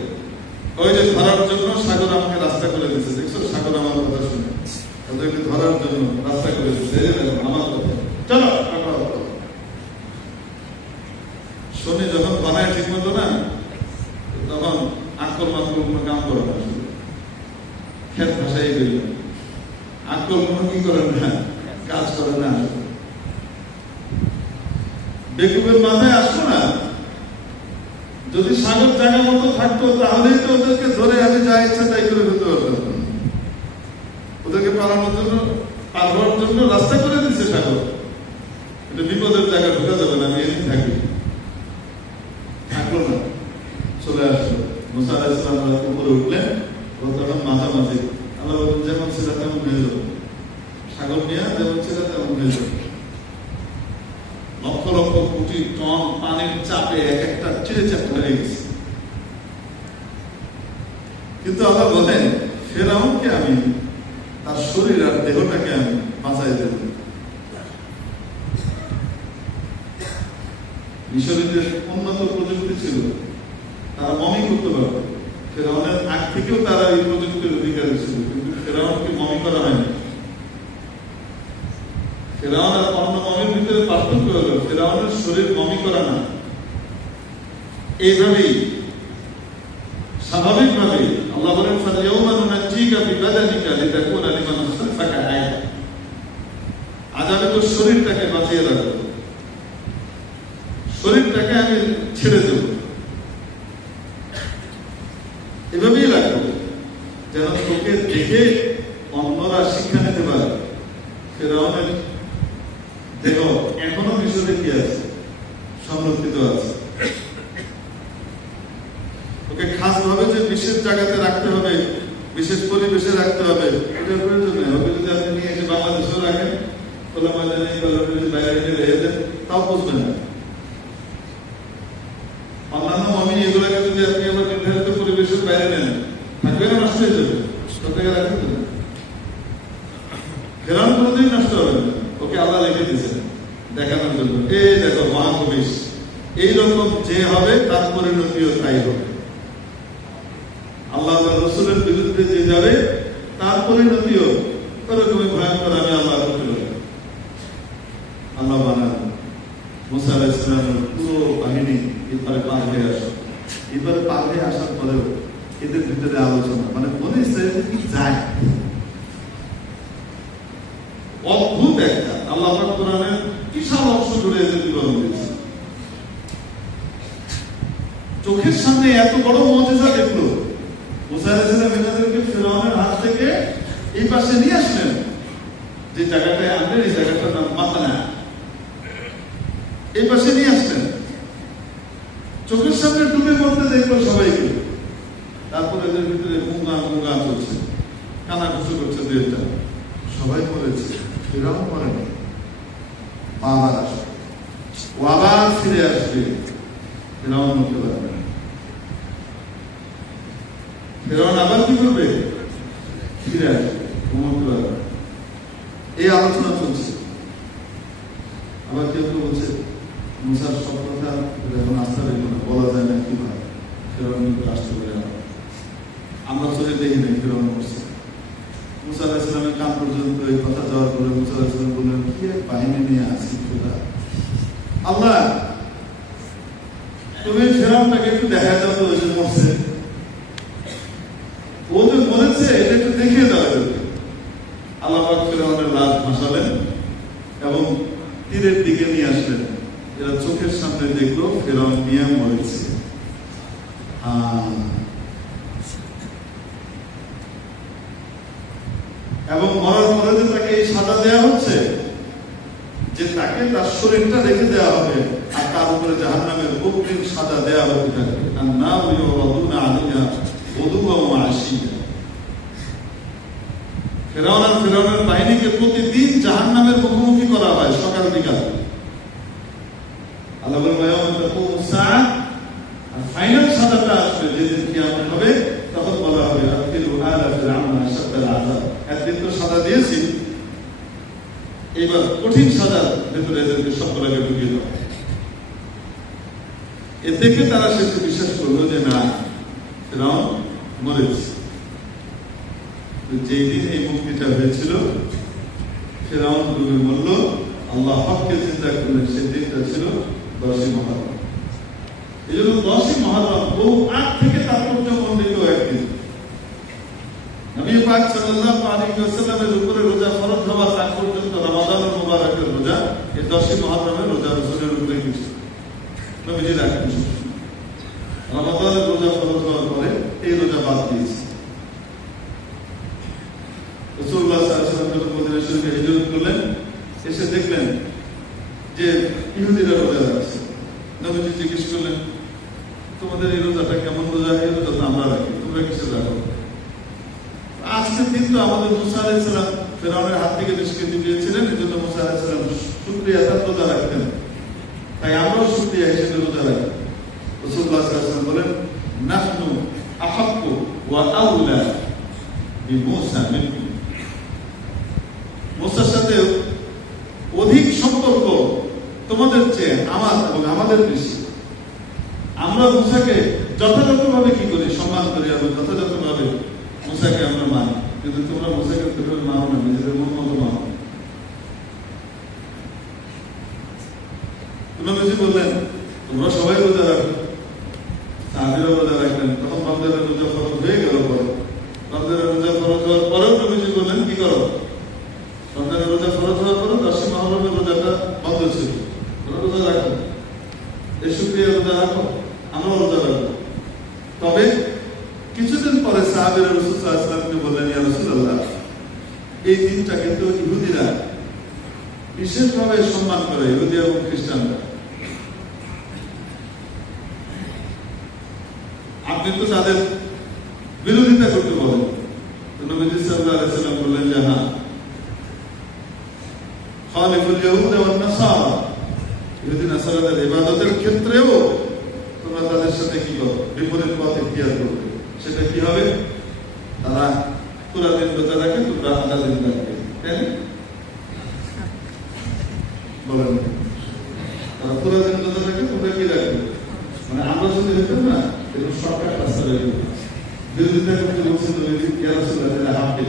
ওই যে ধরার জন্য সাগর আমাকে রাস্তা করে দিচ্ছে, দেখছো? সাগর আমার কথা শুনে ওদেরকে ধরার জন্য রাস্তা করে দিচ্ছে। আমার কথা চলো শোনে, যখন বানায় ঠিক মতো না, তখন আক্রমণ কোনো কাম করে না, ক্ষেত ভাষাই গেল। আক্রমণ কি করে না, কাজ করে না। বেকুবের মাথায় আসলো না। যদি সাগর জায়গা মতো থাকতো, তাহলেই তো ওদেরকে ধরে আমি যা ইচ্ছা তাই করে ফেলতে পারতাম। ওদেরকে পালানোর জন্য, পার হওয়ার জন্য রাস্তা করে দিচ্ছে সাগর। এটা বিপদের জায়গা, ঢোকা যাবে না, আমি এদিন থাকি। থাকলো না, চলে আসলো। মুসা আলাইহিস সালাম উপরে উঠলেন, ও তখন মাঝামাঝি। আল্লাহ যেমন ছিল তেমন হয়ে যাবে, সাগর নিয়ে যেমন ছিল তেমন হয়ে যাবে। লক্ষ লক্ষ কোটি টন পানির চাপে এক একটা চিড়ে চাপটা হয়ে গেছে। কিন্তু আল্লাহ বলেন, ফেরাউনকে আমি, তার শরীর আর দেহটাকে আমি বাঁচাই দেব। মিশরীদের উন্নত প্রযুক্তি ছিল, তারা মমি করতে পারত। ফেরাউনের আগ থেকেও তারা এই প্রযুক্তির অধিকারী ছিল, কিন্তু ফেরাউনকে মমি করা হয়নি। ফেরাউন আর অন্য মমির ভিতরে পার্থক্য হলো, ফেরাউনের শরীর মমি করা না। এইভাবেই স্বাভাবিকভাবে আল্লাহ বলেন, ফাল-ইয়াওমা নুনাজ্জিকা বিবাদানিকা লিতাকুনা লিমান খালফাকা আয়া। আজ আমি তোর শরীরটাকে বাঁচিয়ে রাখবো, শরীরটাকে আমি ছেড়ে দেব, এভাবেই রাখবো যেন তোকে দেখে অন্যরা শিক্ষা নিতে পারে। ফেরাউনের দেহ এখনো মিশরে কি আছে, সংরক্ষিত আছে। ওকে খাস ভাবে যে বিশেষ জায়গাতে রাখতে হবে, বিশেষ পরিবেশে রাখতে হবে, এটার প্রয়োজন নেই। ওকে যদি আপনি নিয়ে এসে বাংলাদেশেও রাখেন, খোলা ময়দানে বাইরে নিয়ে রেখে দেন, তাও বুঝবে না। অন্যান্য মুমিন এগুলোকে যদি আপনি আবার নির্ধারিত পরিবেশের বাইরে নেন, থাকবে না, নষ্ট হয়ে যাবে। কোথায় রাখবেন না, ফেরাউন কোনোদিন নষ্ট হবে না। ওকে আল্লাহ রেখে দিয়েছেন দেখানোর জন্য, এই দেখো মহাকবিশ, এইরকম যে হবে তার পরিণতিও তাই হবে। আল্লাহ রসুলের বিরুদ্ধে যে যাবে তার পরিণতিও ওরকমই ভয়ঙ্কর। আমি আল্লাহ আল্লাহ বানান মুসা আলাইহিস সালামের পুরো বাহিনী এবারে পার হয়ে আসে। এবারে পার হয়ে আসার পরেও এদের ভিতরে আলোচনা, মানে মনে হচ্ছে কি যায় অদ্ভুত একটা। আল্লাহ পাক কোরআনের বিশাল অংশ জুড়ে এদের বিবরণ দিয়েছে। চোখের সামনে এত বড় মুজিজা দেখলো। মুসা আলাইহিস সালাম এনাদেরকে ফিরআউনের হাত থেকে এই পাশে নিয়ে আসলেন, যে জায়গাটায় আনলেন এই জায়গাটার নাম মাতানা, এই পাশে নিয়ে আসলেন। চোখের সামনে ডুবে পড়তে দেখলো সবাইকে। তারপরে এদের ভিতরে গুঙ্গা চলছে, কানাঘুষো করছে, দুইটা সবাই পড়েছে, ফিরআউন পড়েনি। আবার আসবে, ও আবার ফিরে আসবে, ফিরআউন মরতে পারবে না। ফিরআউন আবার কি করবে? ফিরে আসবে, মরতে পারবে না। এই আলোচনা চলছে। আবার কেউ কেউ বলছে মুসার সব কথা এখন আস্থা রেখো না, বলা যায় না কিভাবে ফিরআউন রাষ্ট্র করে। আমরা চলে দেখি নাই ফিরআউন করছে। মুসা আলাইহিস সালামের কান পর্যন্ত এই কথা যাওয়ার পরে মুসা আলাইহিস সালাম বললেন, কি এক বাহিনী নিয়ে আসি খোদা, আল্লাহ তুমি ফিরআউনটাকে একটু দেখা দাও তো, ওই যে মরছে, ও যে মরেছে এটা একটু দেখিয়ে দাও এদেরকে। আল্লাহ পাক ফিরআউনের লাশ ভাসালেন এবং তীরের দিকে নিয়ে আসলেন। এরা চোখের সামনে দেখলো ফিরআউন নিয়ে মরেছে। এবং মরার পরে যে তাকে এই সাজা দেওয়া হচ্ছে যে তাকে তার শরীরটা রেখে দেওয়া হবে আর তার উপরে জাহান্নামের অগ্রিম সাজা দেওয়া হবে তাকে। তার নাম ইউরাদুনা আলাইহা গুদুওয়ান ওয়া আশিয়া। ফিরআউন আর ফিরআউনের বাহিনীকে প্রতিদিন জাহান্নামের মুখোমুখি করা হয় সকাল বিকাল। আল্লাহ বলেন ওয়ায়াউমা তাকুমুস সাআহ, আর ফাইনাল সাজাটা আসবে যেদিন কিয়ামত হবে, তখন বলা হবে আকিলু আলা ফিরআউন আশাদ্দাল আযাব। একদিন তো সাজা দিয়েছি, এবার কঠিন সাজার ভেতরে এদেরকে সবগুলোকে ঢুকিয়ে দেওয়া। এ থেকে তারা শেষে বিশ্বাস করলো যে না, ফিরআউন মরেছে। যেই দিন এই মুক্তিটা হয়েছিল, ফিরআউন ডুবে মরল, আল্লাহ হককে চিন্তা করলেন, সেই দিনটা ছিল 10ই মুহররম। এই জন্য 10ই মুহররম বহু আগ থেকে তাৎপর্যমণ্ডিত একদিন। নবী পাক সাল্লাল্লাহু আলাইহি ওয়াসাল্লামের উপরে রোজা ফরজ হওয়ার আগ পর্যন্ত রমাদানুল মুবারকের রোজা এই 10ই মুহররমের রোজা রাসূলের উপরে ছিল। নবীজি রাখেন, রমাদানের রোজা ফরজ হওয়ার পরে এই রোজা বাদ দিয়েছে। রাসূলুল্লাহ সাল্লাল্লাহু আলাইহি ওয়াসাল্লাম যখন মদিনা শরীফে হিজরত করলেন, এসে দেখলেন যে ইহুদিরা রোজা রাখছে। নবীজি জিজ্ঞেস করলেন, তোমাদের এই রোজাটা কেমন রোজা? এই রোজা তো আমরা রাখি, তোমরা কিসে রাখো? আজকের দিন তো আমাদের মুসা আলাইহিস সালাম ফিরআউনের হাত থেকে নিষ্কৃতি পেয়েছিলেন, এই জন্য মুসা আলাইহিস সালাম শুকরিয়া আদায় রোজা রাখতেন, তাই আমরাও শুকরিয়া হিসেবে রোজা রাখি। রাসূলুল্লাহ সাল্লাল্লাহু আলাইহি ওয়াসাল্লাম বলেন, নাহনু আহাক্কু ওয়া আউলা বিমূসা মিনকুম। মুসার সাথে অধিক সম্পর্ক তোমাদের চেয়ে আমার এবং আমাদের বেশি। আমরা মুসাকে যথাযথভাবে কি করি? সম্মান করি এবং যথাযথভাবে মুসাকে আমরা মানি, কিন্তু তোমরা মুসাকে কিভাবে মানো না, নিজেদের মন মতো মানো। নবীজি বললেন, তোমরা সবাই রোজা রাখো, সাহাবীরা রোজা রাখলেন। তখন রমজানের রোজা ফরজ হয়ে গেল। পরে রমজানের রোজা ফরজ হওয়ার পরেও নবীজি বললেন, কি করো? রমজানের রোজা ফরজ হওয়ার পরেও 10ই মুহররমের রোজাটা বন্ধ ছিল, তোমরা রোজা রাখো, এই শুকরিয়া রোজা রাখো, আমরাও রোজা রাখবো। তবে কিছুদিন পরে সাহাবীরা রাসূল সাল্লাল্লাহু আলাইহি ওয়াসাল্লামকে বললেন, ইয়া রাসূলুল্লাহ, এই দিনটাকে তো ইহুদিরা বিশেষভাবে সম্মান করে, ইহুদি এবং খ্রিস্টানরা। আপনি তো তাদের বিরোধিতা করতে বলেন। নবী সাল্লাল্লাহু আলাইহি ওয়াসাল্লাম বললেন যে হ্যাঁ, ইহুদি নাসারাদের ইবাদতের ক্ষেত্রেও তোমরা তাদের সাথে কি করো, বিপরীত পথ ইখতিয়ার করবে। সেটা কি হবে? তারা পুরা দিন রোজা রাখে, তোমরা আধা দিন রাখবে, তাই না? বলেন, তারা পুরা দিন রোজা রাখে, তোমরা কি রাখবে? মানে আমরা যদি হইতাম না, এরকম শর্টকাট রাস্তা রইল, বিরোধিতা করতে বলছেন হাফ ডে।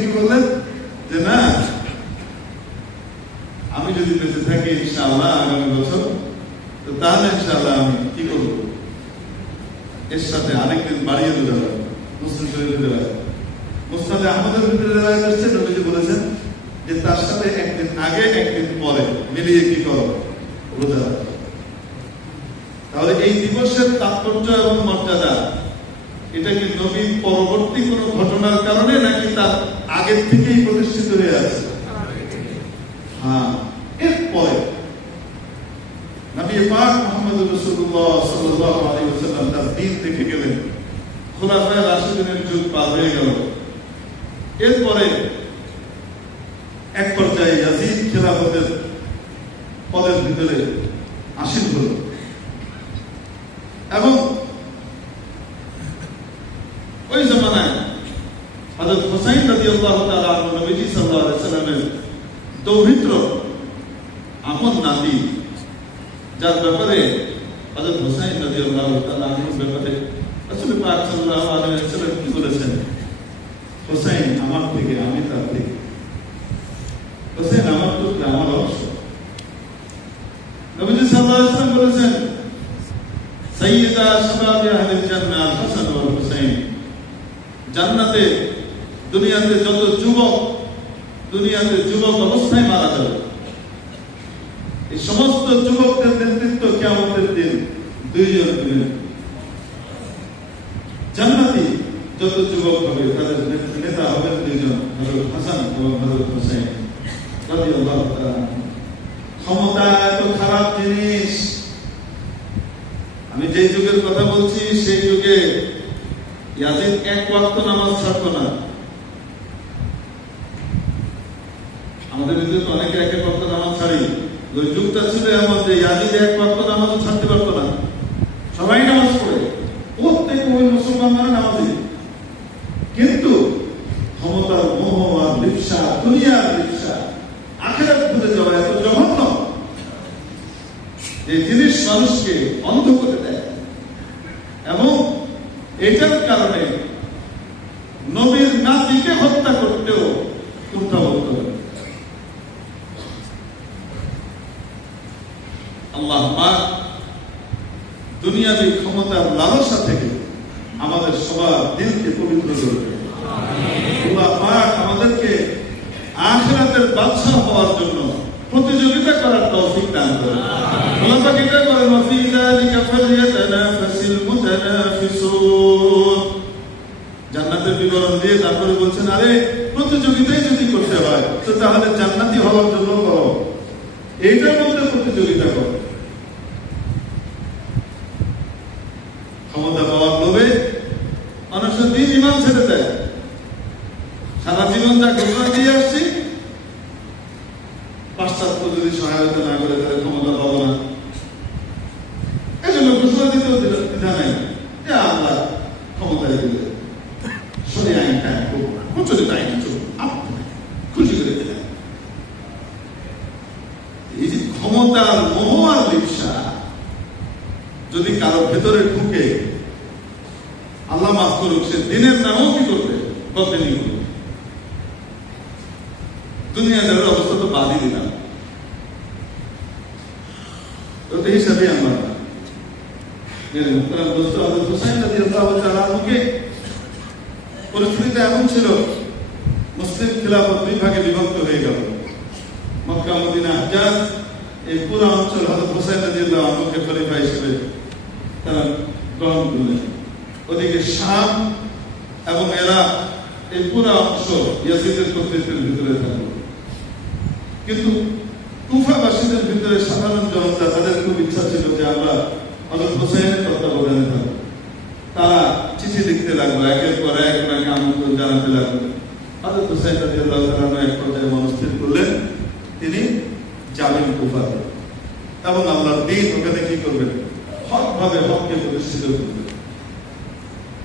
কি বললেন যে না, আমি যদি বেঁচে থাকি ইনশাআল্লাহ আগামী বছর, তো তাহলে ইনশাআল্লাহ আমি কি করব, এর সাথে আরেকদিন বাড়িয়ে দিতে হবে। মুসলিম শরীফে দেওয়া মুসনাদে আহমদের ভিতরে রেওয়ায়াত আসছে, নবীজি বলেছেন যে তার সাথে একদিন আগে একদিন পরে মিলিয়ে কি করো, রোজা রাখো। তাহলে এই দিবসের তাৎপর্য এবং মর্যাদা, এটা কি নবীর পরবর্তী কোন ঘটনার কারণে নাকি তার আগের থেকেই প্রতিষ্ঠিত হয়ে আছে? হ্যাঁ, এরপরে নবী পাক মুহাম্মদ রাসূলুল্লাহ সাল্লাল্লাহু আলাইহি ওয়াসাল্লাম তার দ্বীন দেখে গেলেন, খুলাফায়ে রাশিদিনের যুগ পার হয়ে গেল। এরপরে এক পর্যায়ে ইয়াজিদ খেলাফতের পদের ভিতরে আসীন হল এবং ওই জামানায় হযরত হুসাইন রাদিয়াল্লাহু তাআলা আনহু নবীজি সাল্লাল্লাহু আলাইহি ওয়াসাল্লামের দৌহিত্র আমর নাতি, যার ব্যাপারে হযরত হুসাইন রাদিয়াল্লাহু তাআলা আনহুর ব্যাপারে রাসূল পাক সাল্লাল্লাহু আলাইহি ওয়াসাল্লাম কি বলেছেন, হুসাইন আমার থেকে, আমি তার থেকে, হুসাইন আমার পুত্র, আমার অংশ। নবীজি সাল্লাল্লাহু আলাইহি ওয়াসাল্লাম বলেছেন, সাইয়্যিদা শাবাবি আহলিল জান্নাহ হাসান ওয়াল হুসাইন, জান্নাতে দুনিয়াতে যত যুবক অবস্থায় মারা যাবে, এই সমস্ত যুবকদের নেতৃত্ব কিয়ামতের দিন দুইজন দিবেন। জান্নাতি যত যুবক হবে তাদের নেতা হবেন দুইজন, হযরত হাসান এবং হযরত হুসাইন রাদিয়াল্লাহু তাআলা। ক্ষমতা এত খারাপ জিনিস। আমি যে যুগের কথা বলছি সেই যুগে ইয়াজিদ এক ওয়াক্ত নামাজ ছাড়তো না। আমাদের ভিতরে তো অনেকে এক ওয়াক্ত নামাজ ছাড়ি। ওই যুগটা ছিল এমন যে ইয়াজিদ এক ওয়াক্ত নামাজ ছাড়তে পারতো না, সবাই নামাজ পড়ে, প্রত্যেক ওই মুসলমান মানে নামাজি। কিন্তু ক্ষমতার মোহ আর লিপ্সা, দুনিয়ার লিপ্সা, আখিরাত ভুলে যাওয়া এত জঘন্য যে জিনিস মানুষকে অন্ধ করে দেয়, এবং এটার কারণে নবীর নাতিকে হত্যা করতেও কুণ্ঠাবোধ করে। আল্লাহ পাক দুনিয়াবী ক্ষমতার লালসা থেকে আমাদের সবার দিলকে পবিত্র করবে। আল্লাহ পাক আমাদেরকে আখিরাতের বাদশা হওয়ার জন্য প্রতিযোগিতা করার তৌফিক দান করুন। আল্লাহ পাক এটা বলেন, ওয়াফি যালিকা ফালইয়াতানাফাসিল মুতানাফিসুন। জান্নাতের বিবরণ দিয়ে তারপরে বলছেন, আরে প্রতিযোগিতাই যদি করতে হয় তো তাহলে জান্নাতি হওয়ার জন্য করো, এইটার মধ্যে প্রতিযোগিতা করো। ক্ষমতা পাওয়ার লোভে মানুষ দিন ইমান ছেড়ে দেয়। সারা জীবন যা ঘোষণা দিয়ে আসছি, পাশ্চাত্য যদি সহায়তা না করে তাহলে ক্ষমতা পাবো না, এই জন্য ঘোষণা দিতেও দ্বিধা নাই যে আমরা ক্ষমতায় দিলে সরে আইন কায়েম করবো না, প্রচলিত আইন খুশি করে দিলেন। এই যে ক্ষমতার মোহ আর লিপ্সা যদি কারো ভেতরে ঢুকে, আল্লাহ মাফ করুক, সে দিনের নামেও কি করবে, বদনামি করবে। দুনিয়াদারের অবস্থা তো বাদই দিলাম, এই হিসাবে আমরা পরিস্থিতিটা এমন ছিল, মুসলিম খিলাফত দুই ভাগে বিভক্ত হয়ে গেল। মক্কা, মদিনা, হিজাজ, এই পুরো অঞ্চল হযরত হুসাইন রাদিয়াল্লাহু আনহুকে খলিফা হিসেবে তারা গ্রহণ করলেন। ওদিকে শাম এবং ইরাক, এই পুরো অংশ ইয়াজিদের কর্তৃত্বের ভিতরে থাকলো। কিন্তু কুফাবাসীদের ভিতরে সাধারণ জনতা, তাদের খুব ইচ্ছা ছিল যে আমরা হযরত হুসাইনের তত্ত্বাবধানে থাকবো। তারা চিঠি লিখতে লাগলো, একের পর এক ওনাকে আমন্ত্রণ জানাতে লাগলো। হযরত হুসাইন রাদিয়াল্লাহু তাআলা এক পর্যায়ে মনস্থির করলেন তিনি যাবেন কুফাতে এবং আল্লাহর দ্বীন ওখানে কি করবেন, হকভাবে হককে প্রতিষ্ঠিত করবেন।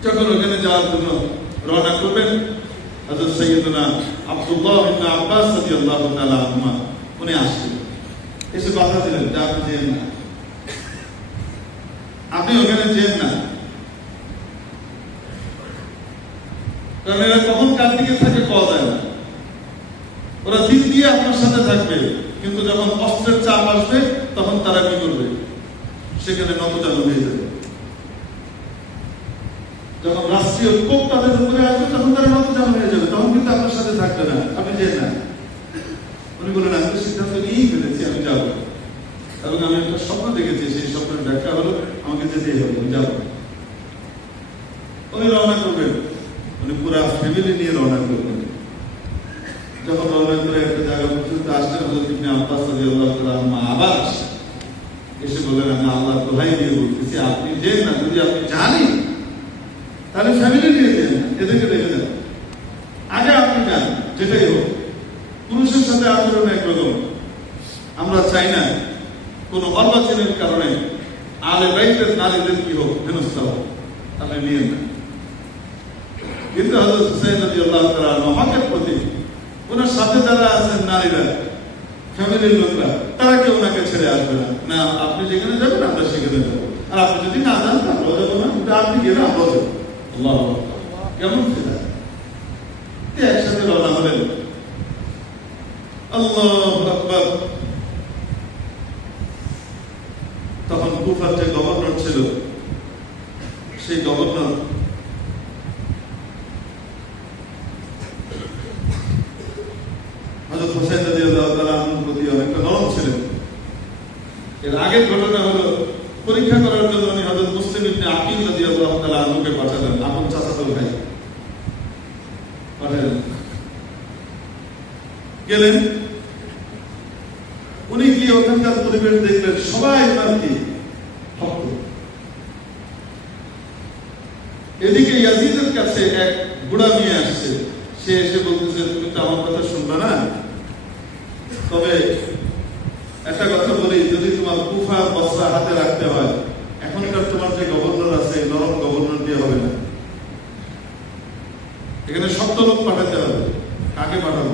যখন ওখানে যাওয়ার জন্য রওনা করবেন, হযরত সাইয়্যিদুনা আব্দুল্লাহ ইবনে আব্বাস রাদিয়াল্লাহু তাআলা আনহুমা উনি আসলেন, এসে বাধা দিলেন যে আপনি যেন না, আপনি ওখানে যেন না। কারণ এরা কখন কার দিকে থাকে পাওয়া যায় না। ওরা দিল দিয়ে আপনার সাথে থাকবে, কিন্তু যখন অস্ত্রের চাপ আসবে তখন তারা কি করবে, সেখানে নতজানু হয়ে যাবে। যখন রাষ্ট্রীয় কোপ তাদের উপরে আসবে তখন তারা নতজানু হয়ে যাবে, তখন কিন্তু আপনার সাথে থাকবে না, আপনি যেন না। উনি বলেন আমি তো সিদ্ধান্ত নিয়েই ফেলেছি, আমি যাবো, এবং আমি একটা স্বপ্ন দেখেছি, সেই স্বপ্নের ব্যাখ্যা হলো আমাকে যেতেই হবে, আমি যাবো। উনি রওনা করবেন, উনি পুরা ফ্যামিলি নিয়ে রওনা করবেন। যখন রওনা করে একটা জায়গা পর্যন্ত আসলেন, হযরত ইবনে আব্বাস রাদিয়াল্লাহু তাআলা আনহু আবার আসলেন, এসে বললেন আমি আল্লাহর দোহাই দিয়ে বলতেছি আপনি যেন না, যদি আপনি জানেন তাহলে ফ্যামিলি নিয়ে যেন না, এদেরকে রেখে দেন, আগে আপনি যান, যেটাই হোক। পুরুষের সাথে আচরণ একরকম, আমরা চাই না কোন অর্বাচনের কারণে আলে বাইতের নারীদের কি হোক, হেনস্থা হোক, আপনি নিয়ে না। কিন্তু হযরত হুসাইন রাদিয়াল্লাহু তাআলা আনহু হকের প্রতি, ওনার সাথে যারা আছেন নারীরা, ফ্যামিলির লোকরা, তারা কেউ ওনাকে ছেড়ে আসবে না, না আপনি যেখানে যাবেন আমরা সেখানে যাবো, আর আপনি যদি না যান আমরাও যাবো না, কিন্তু আপনি গেলে আমরাও যাবো। আল্লাহু আকবার, কেমন সেটা? একসাথে রওনা হলেন। আল্লাহু আকবার। তখন কুফার যে গভর্নর ছিল, সেই গভর্নর হযরত হুসাইন রাদিয়াল্লাহু তাআলা আনহুর প্রতি অনেকটা নরম ছিলেন। এর আগের ঘটনা হলো, পরীক্ষা করার জন্য উনি হযরত মুসলিম ইবনে আকিল রাদিয়াল্লাহু তাআলা আনহুকে পাঠালেন, আপন চাচাতো ভাই পাঠালেন। গেলেন, উনি গিয়ে ওখানকার পরিবেশ দেখলেন, সবাই ওনার কি ভক্ত। এদিকে ইয়াজিদের কাছে এক বুড়া মেয়ে আসছে, সে এসে বলতেছে তুমি তো আমার কথা শুনবে না, তবে একটা কথা বলি, যদি তোমার কুফা বসরা হাতে রাখতে হয়, এখনকার তোমার যে গভর্নর আছে নরম গভর্নর দিয়ে হবে না, এখানে শক্ত লোক পাঠাতে হবে। কাকে পাঠাবো?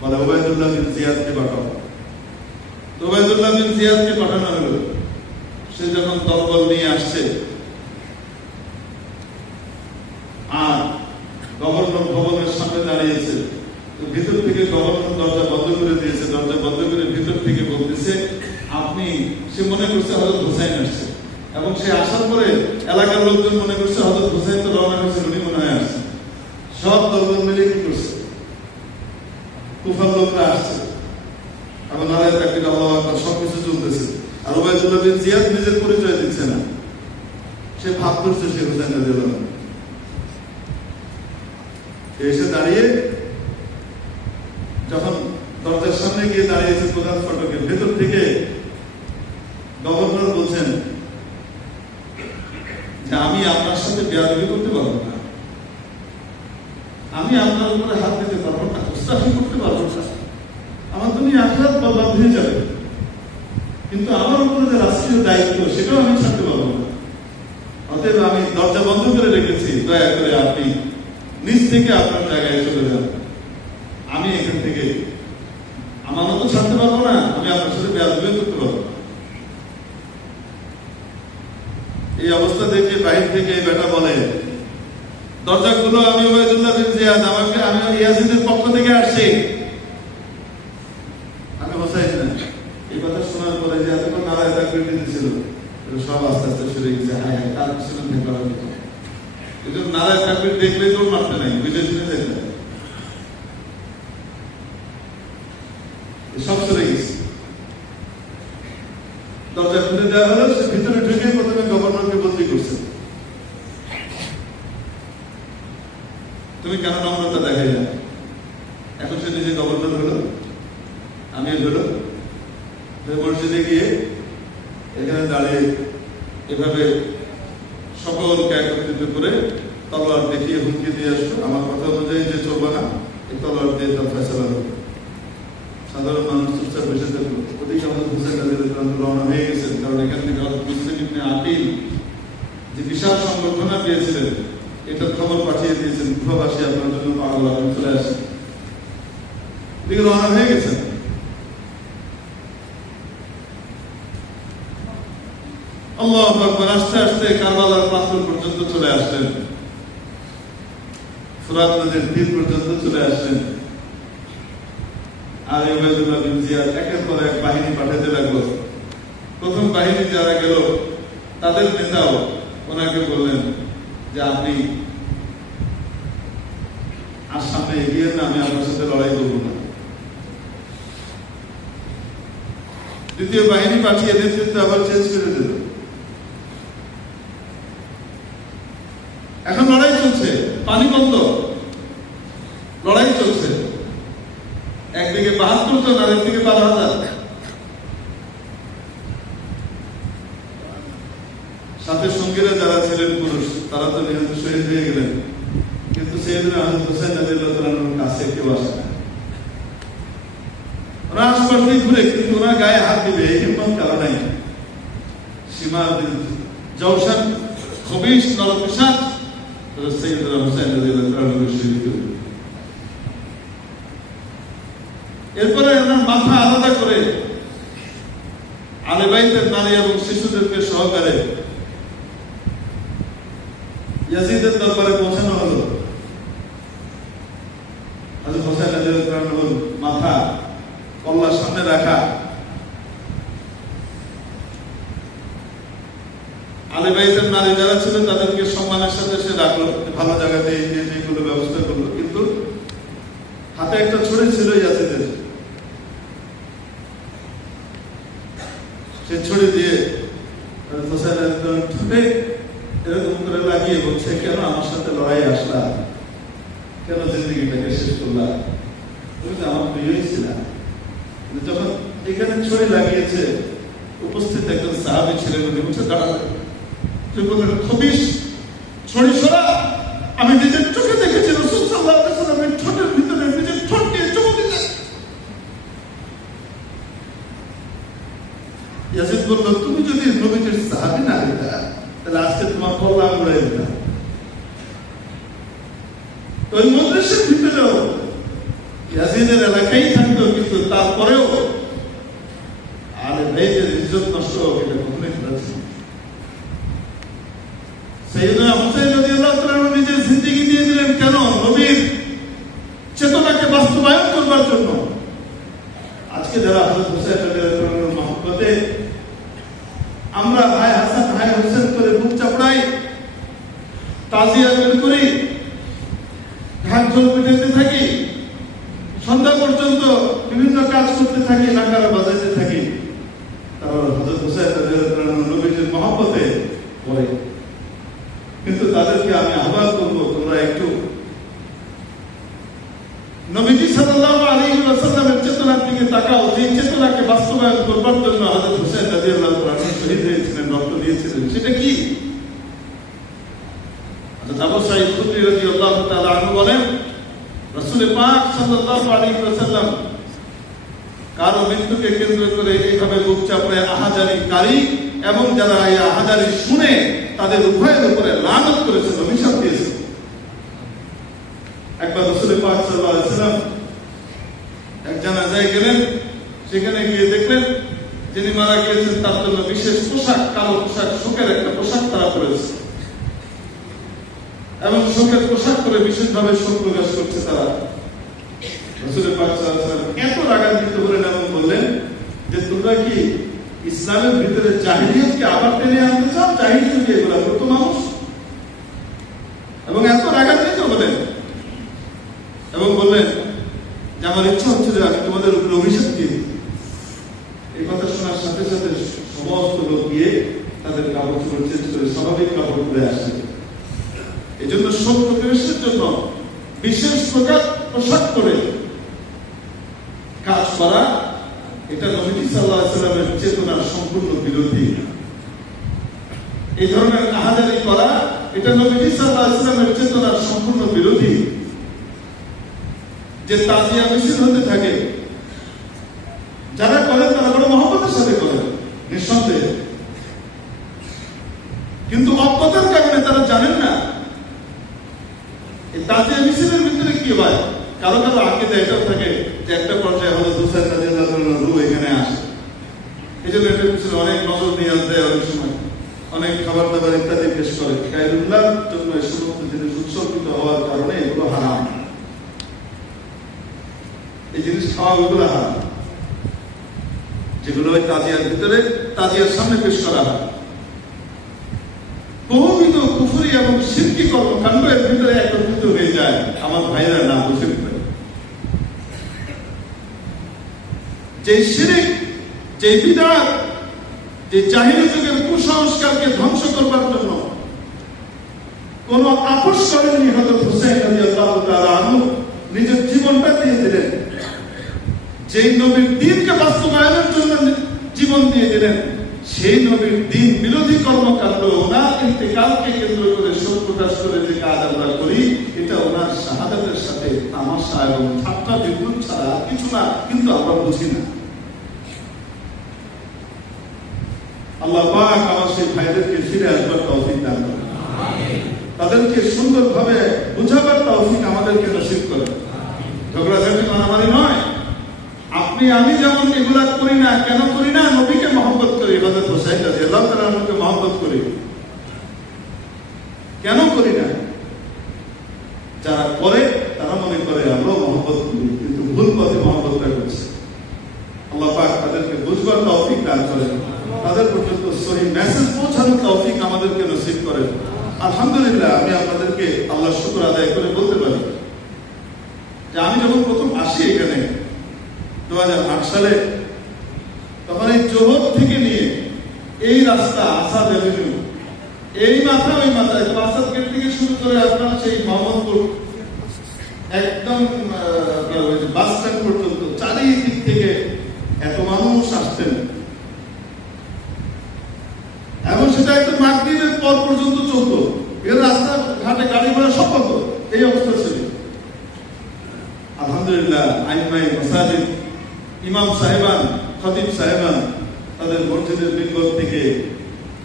বলে ওবায়দুল্লাহ বিন জিয়াদকে পাঠাও। ওবায়দুল্লাহ বিন জিয়াদকে পাঠানো হলো। সে যখন দলবল নিয়ে আসছে, আর গভর্নর ভবনের সামনে দাঁড়িয়েছে, ভিতর থেকে গভর্নর দরজা বন্ধ করে দিয়েছে, দরজা বন্ধ করে ভিতর থেকে বলতেছে আপনি, সে মনে করছে হযরত হুসাইন আসছে, এবং সে আসার পরে এলাকার লোকজন মনে করছে হযরত হুসাইন তো রওনা হয়েছে, উনি মনে হয় আসছে। সব দলবল মিলে কি করছে, কুফার লোকরা আসছে, এবং নারায়ে তাকবীর, আল্লাহু আকবার, সবকিছু চলতেছে। আর ওবায়দুল্লাহ বিন জিয়াদ নিজের পরিচয় দিচ্ছে না, সে ভাব করছে সে হুসাইন রাদিয়াল্লাহু আনহু। এসে দাঁড়িয়ে যখন দরজার সামনে গিয়ে দাঁড়িয়েছে প্রধান ফটকের ভেতর থেকে, গভর্নর বলছেন যে আমি আপনার সাথে বেয়াদবি করতে পারবো না, আমি আপনার উপরে হাত দিতে পারবো না, উস্তাদি করতে পারবো না, আমার দুনিয়া আখিরাত বরবাদ হয়ে যাবে, কিন্তু আমার উপরে যে রাষ্ট্রীয় দায়িত্ব সেটাও আমি ছাড়তে পারবো না। অতএব আমি দরজা বন্ধ করে রেখেছি, দয়া করে আপনি নিজ থেকে আপনার জায়গায় চলে যান, আমি এখান থেকে আমার মতো ছাড়তে পারবো না, আমি আপনার সাথে বেয়াদবি করতে পারবো না। এই অবস্থা দেখে বাহির থেকে এই বেটা বলে, দরজাগুলো আমি ওবায়দুল্লাহ বিন জিয়াদ, আমাকে, আমি ইয়াজিদের পক্ষ থেকে আসছি, আমি হোসাইন না। এই কথা শোনার পরে যে এতক্ষণ নারায়ে তাকবীর দিতেছিল, সব আস্তে আস্তে সরে গেছে। হায় হায়, তার পিছনে থেকে করা হতো, কিন্তু নারায়ে তাকবীর দেখলে তো মারতে নাই, বুঝে শুনে যেতে সব সরে গেছে। দরজা খুলে দেওয়া হলো, সে ভিতরে ঢুকে প্রথমে গভর্নরকে বদলি করছে। তুমি কেন নম্রতা দেখাই না? এখন সে নিজে গভর্নর হলো, আমি হলো, মসজিদে গিয়ে এখানে দাঁড়িয়ে এভাবে সকলকে একত্রিত করে তলোয়ার দেখিয়ে হুমকি দিয়ে আসলো, আমার কথা অনুযায়ী যে চলবে না, এই তলোয়ার দিয়ে তার ফয়সালা হবে। সাধারণ মানুষ চুপচাপ বসে থাকলো। ওদিকে আমাদের হুসেন রাদিয়াল্লাহু আনহু রওনা হয়ে গেছেন, কারণ এখান থেকে হযরত মুসলিম ইবনে আকিল যে বিশাল সংবর্ধনা পেয়েছিলেন এটার খবর পাঠিয়ে দিয়েছেন, কুফাবাসী আপনার জন্য পাগল, আপনি চলে আসেন। ওদিকে রওনা হয়ে গেছেন। আল্লাহু আকবার। আস্তে আস্তে কারবালার প্রান্তর পর্যন্ত চলে আসলেন, ফুরাত নদীর তীর পর্যন্ত চলে আসলেন। আর উবাইদুল্লাহ বিন জিয়াদ একের পর এক বাহিনী পাঠাতে লাগলো। প্রথম বাহিনী যারা গেল তাদের নেতাও ওনাকে বললেন যে আপনি আর সামনে এগিয়ে না, আমি আপনার সাথে লড়াই করব না। দ্বিতীয় বাহিনী পাঠিয়ে নেতৃত্ব আবার চেঞ্জ করে দিল। এখন লড়াই চলছে, পানি বন্ধ, লড়াই চলছে। একদিকে ৭২ জন আর একদিকে ১২,০০০। সাথে সঙ্গীরা যারা ছিলেন পুরুষ তারা তো নিহত শহীদ হয়ে গেলেন, কিন্তু সাইয়েদনা হযরত হুসাইন রাদিয়াল্লাহু আনহুর কাছে কেউ আসে না। ওরা আশপাশ দিয়ে ঘুরে, কিন্তু ওনার গায়ে হাত দিবে এই হিম্মত কারো নাই। সীমা জওশান খবিশ নরপিশাচ সাইয়েদনা হুসাইন রাদিয়াল্লাহু আনহু শহীদ হলেন। এরপরে ওনার মাথা আলাদা করে আহলে বাইতের নারী এবং শিশুদেরকে সহকারে ইয়াজিদের দরবারে পৌঁছানো হলো। হযরত হুসাইন রাদিয়াল্লাহু আনহুর মাথা কল্লার সামনে রাখা। আহলে বাইতের নারী যারা ছিলেন তাদেরকে সম্মানের সাথে সে রাখলো, ভালো জায়গাতে যেগুলো ব্যবস্থা করলো, কিন্তু হাতে একটা ছুরি ছিল ইয়াজিদের। সে ছুরি দিয়ে ঠোঁটে এরকম করে লাগিয়ে বলছে, কেন আমার সাথে লড়াই আসলা, কেন জিন্দগিটাকে শেষ করলা, তুমি তো আমার প্রিয়ই ছিলা। যখন এখানে ছুরি লাগিয়েছে, উপস্থিত একজন সাহাবী ছিলেন, উনি বলছে দাঁড়াবে। তুই বললেন, খবিশ, ছুরি সরা। আমি নিজের চোখে দেখেছি রাসূল সাল্লাল্লাহু আলাইহি ওয়াসাল্লামের ঠোঁটের ভিতরে নিজের ঠোঁট দিয়ে চুমু দিলেন। ইয়াজিদ বলল, তুমি যদি নবীজির সাহাবী না হইতা তাহলে আজকে তোমার কল্লা উড়াই দিতাম। ওই মজলিসের ভিতরেও ইয়াজিদের এলাকায় থাকতো, কিন্তু তারপরেও আহলে বাইতের ইজ্জত নষ্ট হবে এটা কখনোই করেছে। সাইয়েদনা হুসাইন রাদিয়াল্লাহু তাআলা নিজের জিন্দেগি দিয়ে দিলেন, কেন? নবীর চেতনাকে বাস্তবায়ন করবার জন্য। আজকে যারা হযরত হুসাইন রাদিয়াল্লাহু তাআলার মহব্বতে আমরা হায় হাসান হায় হোসেন করে বুক চাপড়াই, তাজিয়া বের করি, ঢাক ঢোল পিটাতে থাকি, সন্ধ্যা পর্যন্ত বিভিন্ন কাজ করতে থাকি, নাকারা বাজাইতে থাকি, তারা হযরত হুসাইন রাদিয়াল্লাহু তাআলা নবীজির মহব্বতে পড়ে। কিন্তু তাদেরকে আমি আহ্বান করবো, তোমরা একটু নবীজি সাল্লাল্লাহু আলাইহি ওয়াসাল্লামের চেতনার দিকে তাকাও, যে চেতনাকে বাস্তবায়ন করবার জন্য হযরত হুসাইন রাদিয়াল্লাহু তাআলা শহীদ হয়েছিলেন, রক্ত দিয়েছিলেন। সেটা কি? হযরত আবু সাঈদ খুদরী রাদিয়াল্লাহু তাআলা আনহু বলেন, রাসূল পাক সাল্লাল্লাহু আলাইহি ওয়াসাল্লাম কারো মৃত্যুকে কেন্দ্র করে এইভাবে বুক চাপড়ে আহাজারিকারী এবং যারা এই আহাজারি শুনে তাদের উভয়ের উপরে লানত করেছেন, অভিশাপ দিয়েছেন। একবার রাসূল পাক সাল্লাল্লাহু আলাইহি ওয়াসাল্লাম এক জানাজায় গেলেন, সেখানে গিয়ে দেখলেন যিনি মারা গিয়েছেন তার জন্য বিশেষ পোশাক, কালো পোশাক, শোকের একটা পোশাক তারা পরেছে এবং শোকের পোশাক পরে বিশেষভাবে শোক প্রকাশ করছে তারা। রাসূল পাক সাল্লাল্লাহু আলাইহি ওয়াসাল্লাম এত রাগান্বিত হলেন এবং বললেন যে তোমরা কি ইসলামের ভিতরে জাহিলিয়াতকে আবার টেনে আনতে চাও? জাহিলি যুগে এগুলো করতো মানুষ। এবং এত রাগান্বিত হলেন এবং বললেন যে আমার ইচ্ছা হচ্ছে যে আমি তোমাদের উপরে অভিশাপ দিই। এই কথা শোনার সাথে সাথে সমস্ত লোক গিয়ে তাদের কাপড় চোপড় চেঞ্জ করে স্বাভাবিক কাপড় পরে আসে। এই জন্য শোক প্রকাশের জন্য বিশেষ প্রকার পোশাক পরে কাজ করা, এটা নবী সাল্লাল্লাহু আলাইহি ওয়াসাল্লামের চেতনার সম্পূর্ণ বিরোধী। এই ধরনের আহাজারি করা, এটা নবী সাল্লাল্লাহু আলাইহি ওয়াসাল্লামের চেতনার সম্পূর্ণ বিরোধী। যে তাজিয়া মিছিল হতে থাকে, যারা করেন তারা বড় মহব্বতের সাথে করেন নিঃসন্দেহে, কিন্তু অজ্ঞতার কারণে তারা জানেন না এই তাজিয়া মিছিলের ভিতরে কি হয়। কারো কারো আকীদা এটাও থাকে যে একটা পর্যায়ে হলো হুসাইন রাদিয়াল্লাহু আনহু রূহ এখানে আসে, এই জন্য এটার পিছনে অনেক নজর নিয়াজ দেয়, অনেক সময় অনেক খাবার দাবার ইত্যাদি পেশ করে। গায়রুল্লাহর জন্য এই সমস্ত জিনিস উৎসর্গিত হওয়ার কারণে এগুলো হারাম, এই জিনিস খাওয়া এগুলো হারাম, যেগুলো ওই তাজিয়ার ভিতরে তাজিয়ার সামনে পেশ করা হয়। বহুবিধ কুফরি এবং শিরকি কর্মকাণ্ড এর ভিতরে একত্রিত হয়ে যায়, আমার ভাইরা না বুঝে পারে। যে শিরক, যে বিদআত, যে জাহিলি যুগের কুসংস্কারকে ধ্বংস করবার জন্য কোন আপোষ করেননি হযরত হুসাইন রাদিয়াল্লাহু তাআলা আনহু, নিজের জীবনটা দিয়ে দিলেন। যেই নবীর দ্বীনকে বাস্তবায়নের জন্য জীবন দিয়ে দিলেন, সেই নবীর দ্বীন বিরোধী কর্মকাণ্ড ওনার ইন্তেকালকে কেন্দ্র করে শোক প্রকাশ করে যে কাজ আমরা করি, এটা ওনার শাহাদাতের সাথে তামাশা এবং ঠাট্টা বিদ্রুপ ছাড়া কিছু না, কিন্তু আমরা বুঝি না। আল্লাহ পাক আমার সেই ভাইদেরকে ফিরে আসবার তৌফিক দান করেন, তাদেরকে সুন্দরভাবে বুঝাবার তৌফিক আমাদেরকে নসিব করেন। ঝগড়াঝাটি মারামারি নয়। আপনি আমি যেমন এগুলা করি না, কেন করি না? নবীকে মহব্বত করি, হযরত হুসাইন রাদিয়াল্লাহু তাআলা আনহুকে মহব্বত করি, কেন করি না? যারা করে তারা মনে করে আমরা মহব্বত করি, কিন্তু ভুল পথে মহব্বতটা করছে। আল্লাহ পাক তাদেরকে বুঝবার তৌফিক দান করেন, তাদের পর্যন্ত সহি মেসেজ পৌঁছানোর তৌফিক আমাদেরকে নসিব করেন। আলহামদুলিল্লাহ, আমি আপনাদেরকে আল্লাহর শুকর আদায় করে বলতে পারি যে আমি যখন প্রথম আসি এখানে 2008 সালে, তখন এই জোহর থেকে নিয়ে এই রাস্তা আসাদ এভিনিউ, এই মাথা ওই মাথায় আসাদ গেট থেকে শুরু করে আপনার সেই মোহাম্মদপুর একদম বাস স্ট্যান্ড পর্যন্ত চারিদিক থেকে এত মানুষ আসতেন, এবং সেটা একদম মাগরিবের পর পর্যন্ত চলতো। এর রাস্তা ঘাটে গাড়ি ঘোড়া সব বন্ধ, এই অবস্থা ছিল। আলহামদুলিল্লাহ, আইমাই মাসাজিদ, ইমাম সাহেবান, খতিব সাহেবান তাদের মসজিদের মিম্বর থেকে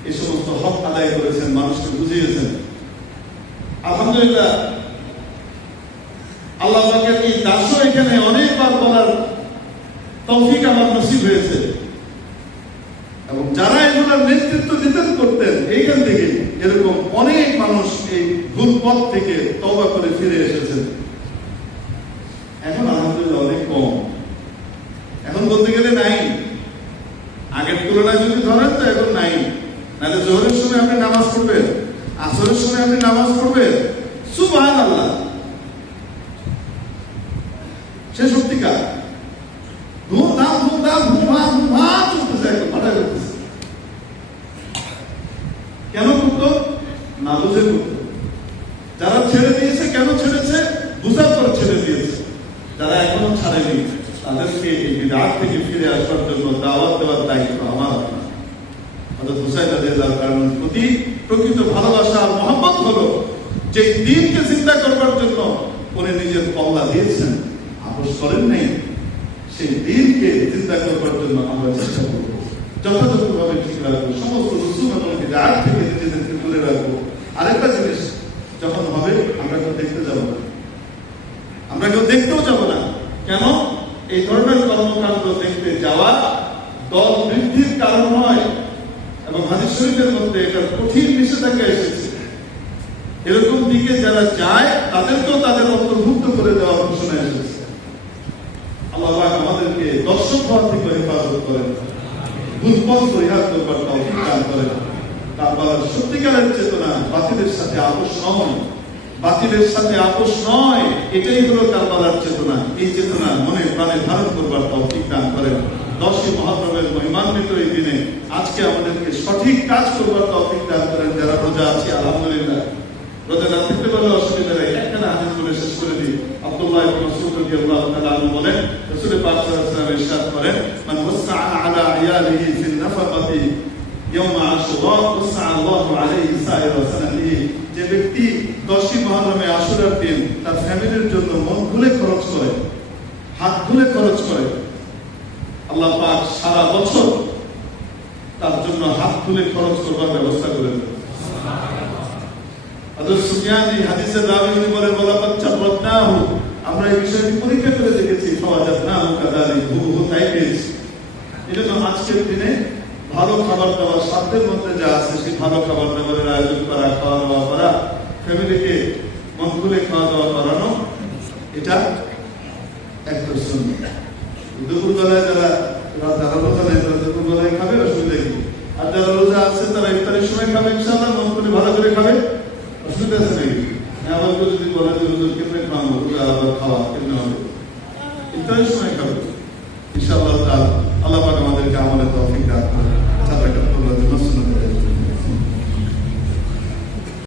এই সমস্ত হক আদায় করেছেন, মানুষকে বুঝিয়েছেন। আলহামদুলিল্লাহ, আল্লাহ পাকের এই দাসও এখানে অনেকবার বলার তৌফিক আমার নসিব হয়েছে, এবং যারা এগুলোর নেতৃত্ব দিতেন করতেন, এইখান থেকে এরকম অনেক মানুষ এই ভুল পথ থেকে তওবা করে ফিরে এসেছেন। এখন আলহামদুলিল্লাহ অনেক কম, এখন বলতে গেলে নাই, আগের তুলনায় যদি ধরেন তো এখন নাই। নাহলে জোহরের সময় আপনি নামাজ পড়বেন, আসরের সময় আপনি নামাজ পড়বেন, সুবহানাল্লাহ, সে সত্যিকার ধুমধাম ধুমধাম ধুমধাম ধুমধাম চলতেছে, একদম পাঠায় করতেছে। কেন করতো? না বুঝে করতো। যারা ছেড়ে দিয়েছে, কেন ছেড়েছে? বুঝার পর ছেড়ে দিয়েছে। যারা এখনো ছাড়েনি, তাদেরকে এই বিদআত থেকে ফিরে আসবার জন্য দাওয়াত দেওয়ার দায়িত্ব আমার। হযরত হুসাইন রাদিয়াল্লাহু তাআলার প্রতি প্রকৃত ভালোবাসা আর মহব্বত হলো যে দ্বীনকে জিন্দা করবার জন্য উনি নিজের কল্লা দিয়েছেন, আপোষ করেন নাই। সেই দ্বীনকে জিন্দা করবার জন্য আমরা চেষ্টা করব, যথাযথভাবে ঠিক রাখবো, সমস্ত রসুম এবং বিদআত থেকে নিজেদেরকে দূরে রাখবো। আরেকটা জিনিস যখন হবে, আমরা কেউ দেখতে যাব না, আমরা কেউ দেখতেও যাব না। কেন? এই ধরনের কর্মকাণ্ড দেখতে যাওয়া দল বৃদ্ধির কারণ হয়, এবং হাদিস শরীফের মধ্যে এটার কঠিন নিষেধাজ্ঞা এসেছে। এরকম দিকে যারা যায় তাদেরকেও তাদের অন্তর্ভুক্ত করে দেওয়ার ঘোষণা এসেছে। আল্লাহ পাক আমাদেরকে দর্শক হওয়া থেকে হেফাজত করেন, ভুল পথ পরিহার করবার তৌফিক দান করেন। কারবালার সত্যিকারের চেতনা বাতিলের সাথে আপোষ নয়, বাতিলের সাথে আপোষ নয়, এটাই হলো কারবালার চেতনা। এই চেতনা মনে প্রাণে ধারণ করবার তৌফিক দান করেন। 10ই মুহররমের মহিমান্বিত এই দিনে আজকে আমাদেরকে সঠিক কাজ করবার তৌফিক দান করেন। যারা রোজা আছে, আলহামদুলিল্লাহ, রোজা না থাকতে পারলে অসুবিধা নেই, একটা হাদিস বলে শেষ করে দিই। আব্দুল্লাহ ইবনে মাসউদ রাদিয়াল্লাহু তাআলা আনহু বলেন, রাসূল পাক সাল্লাল্লাহু আলাইহি ওয়াসাল্লাম ইরশাদ করেন, মান ওয়াসআ আলা ইয়ালিহি ফিল নাফাকাতি ইয়াওম আশুরা ওয়াসআ আল্লাহু আলাইহি সাইরা সানাতিহি। যে ব্যক্তি 10ই মুহররমে আশুরার দিন তার ফ্যামিলির জন্য মন খুলে খরচ করে, হাত খুলে খরচ করে, আল্লাহ পাক সারা বছর তার জন্য হাত তুলে খরচ করবার ব্যবস্থা করে দেন। হযরত সুফিয়ান এই হাদিসের রাবী উনি বলা বাচ্চা বদনাহু, আমরা এই বিষয়টি পরীক্ষা করে দেখেছি, ফাওয়াজাদনাহু কাযালিক, হুবহু তাই পেয়েছি। এজন্য আজকের দিনে ভালো খাবার দাবার সাধ্যের মধ্যে যা আছে সেই ভালো খাবার দাবারের আয়োজন করা, খাওয়া দাওয়া করা, ফ্যামিলিকে মন খুলে খাওয়া দাওয়া করানো, এটা একটা সুন্নাত। দুপুরবেলায় যারা রোজা নেই তারা দুপুরবেলায় খাবে, অসুবিধা কি? আর যারা রোজা আছে তারা ইফতারের সময় খাবে, ইনশাআল্লাহ মন খুলে ভালো করে খাবে, অসুবিধা আছে নাকি? আবার কেউ যদি বলে যে হুজুর কিন্তু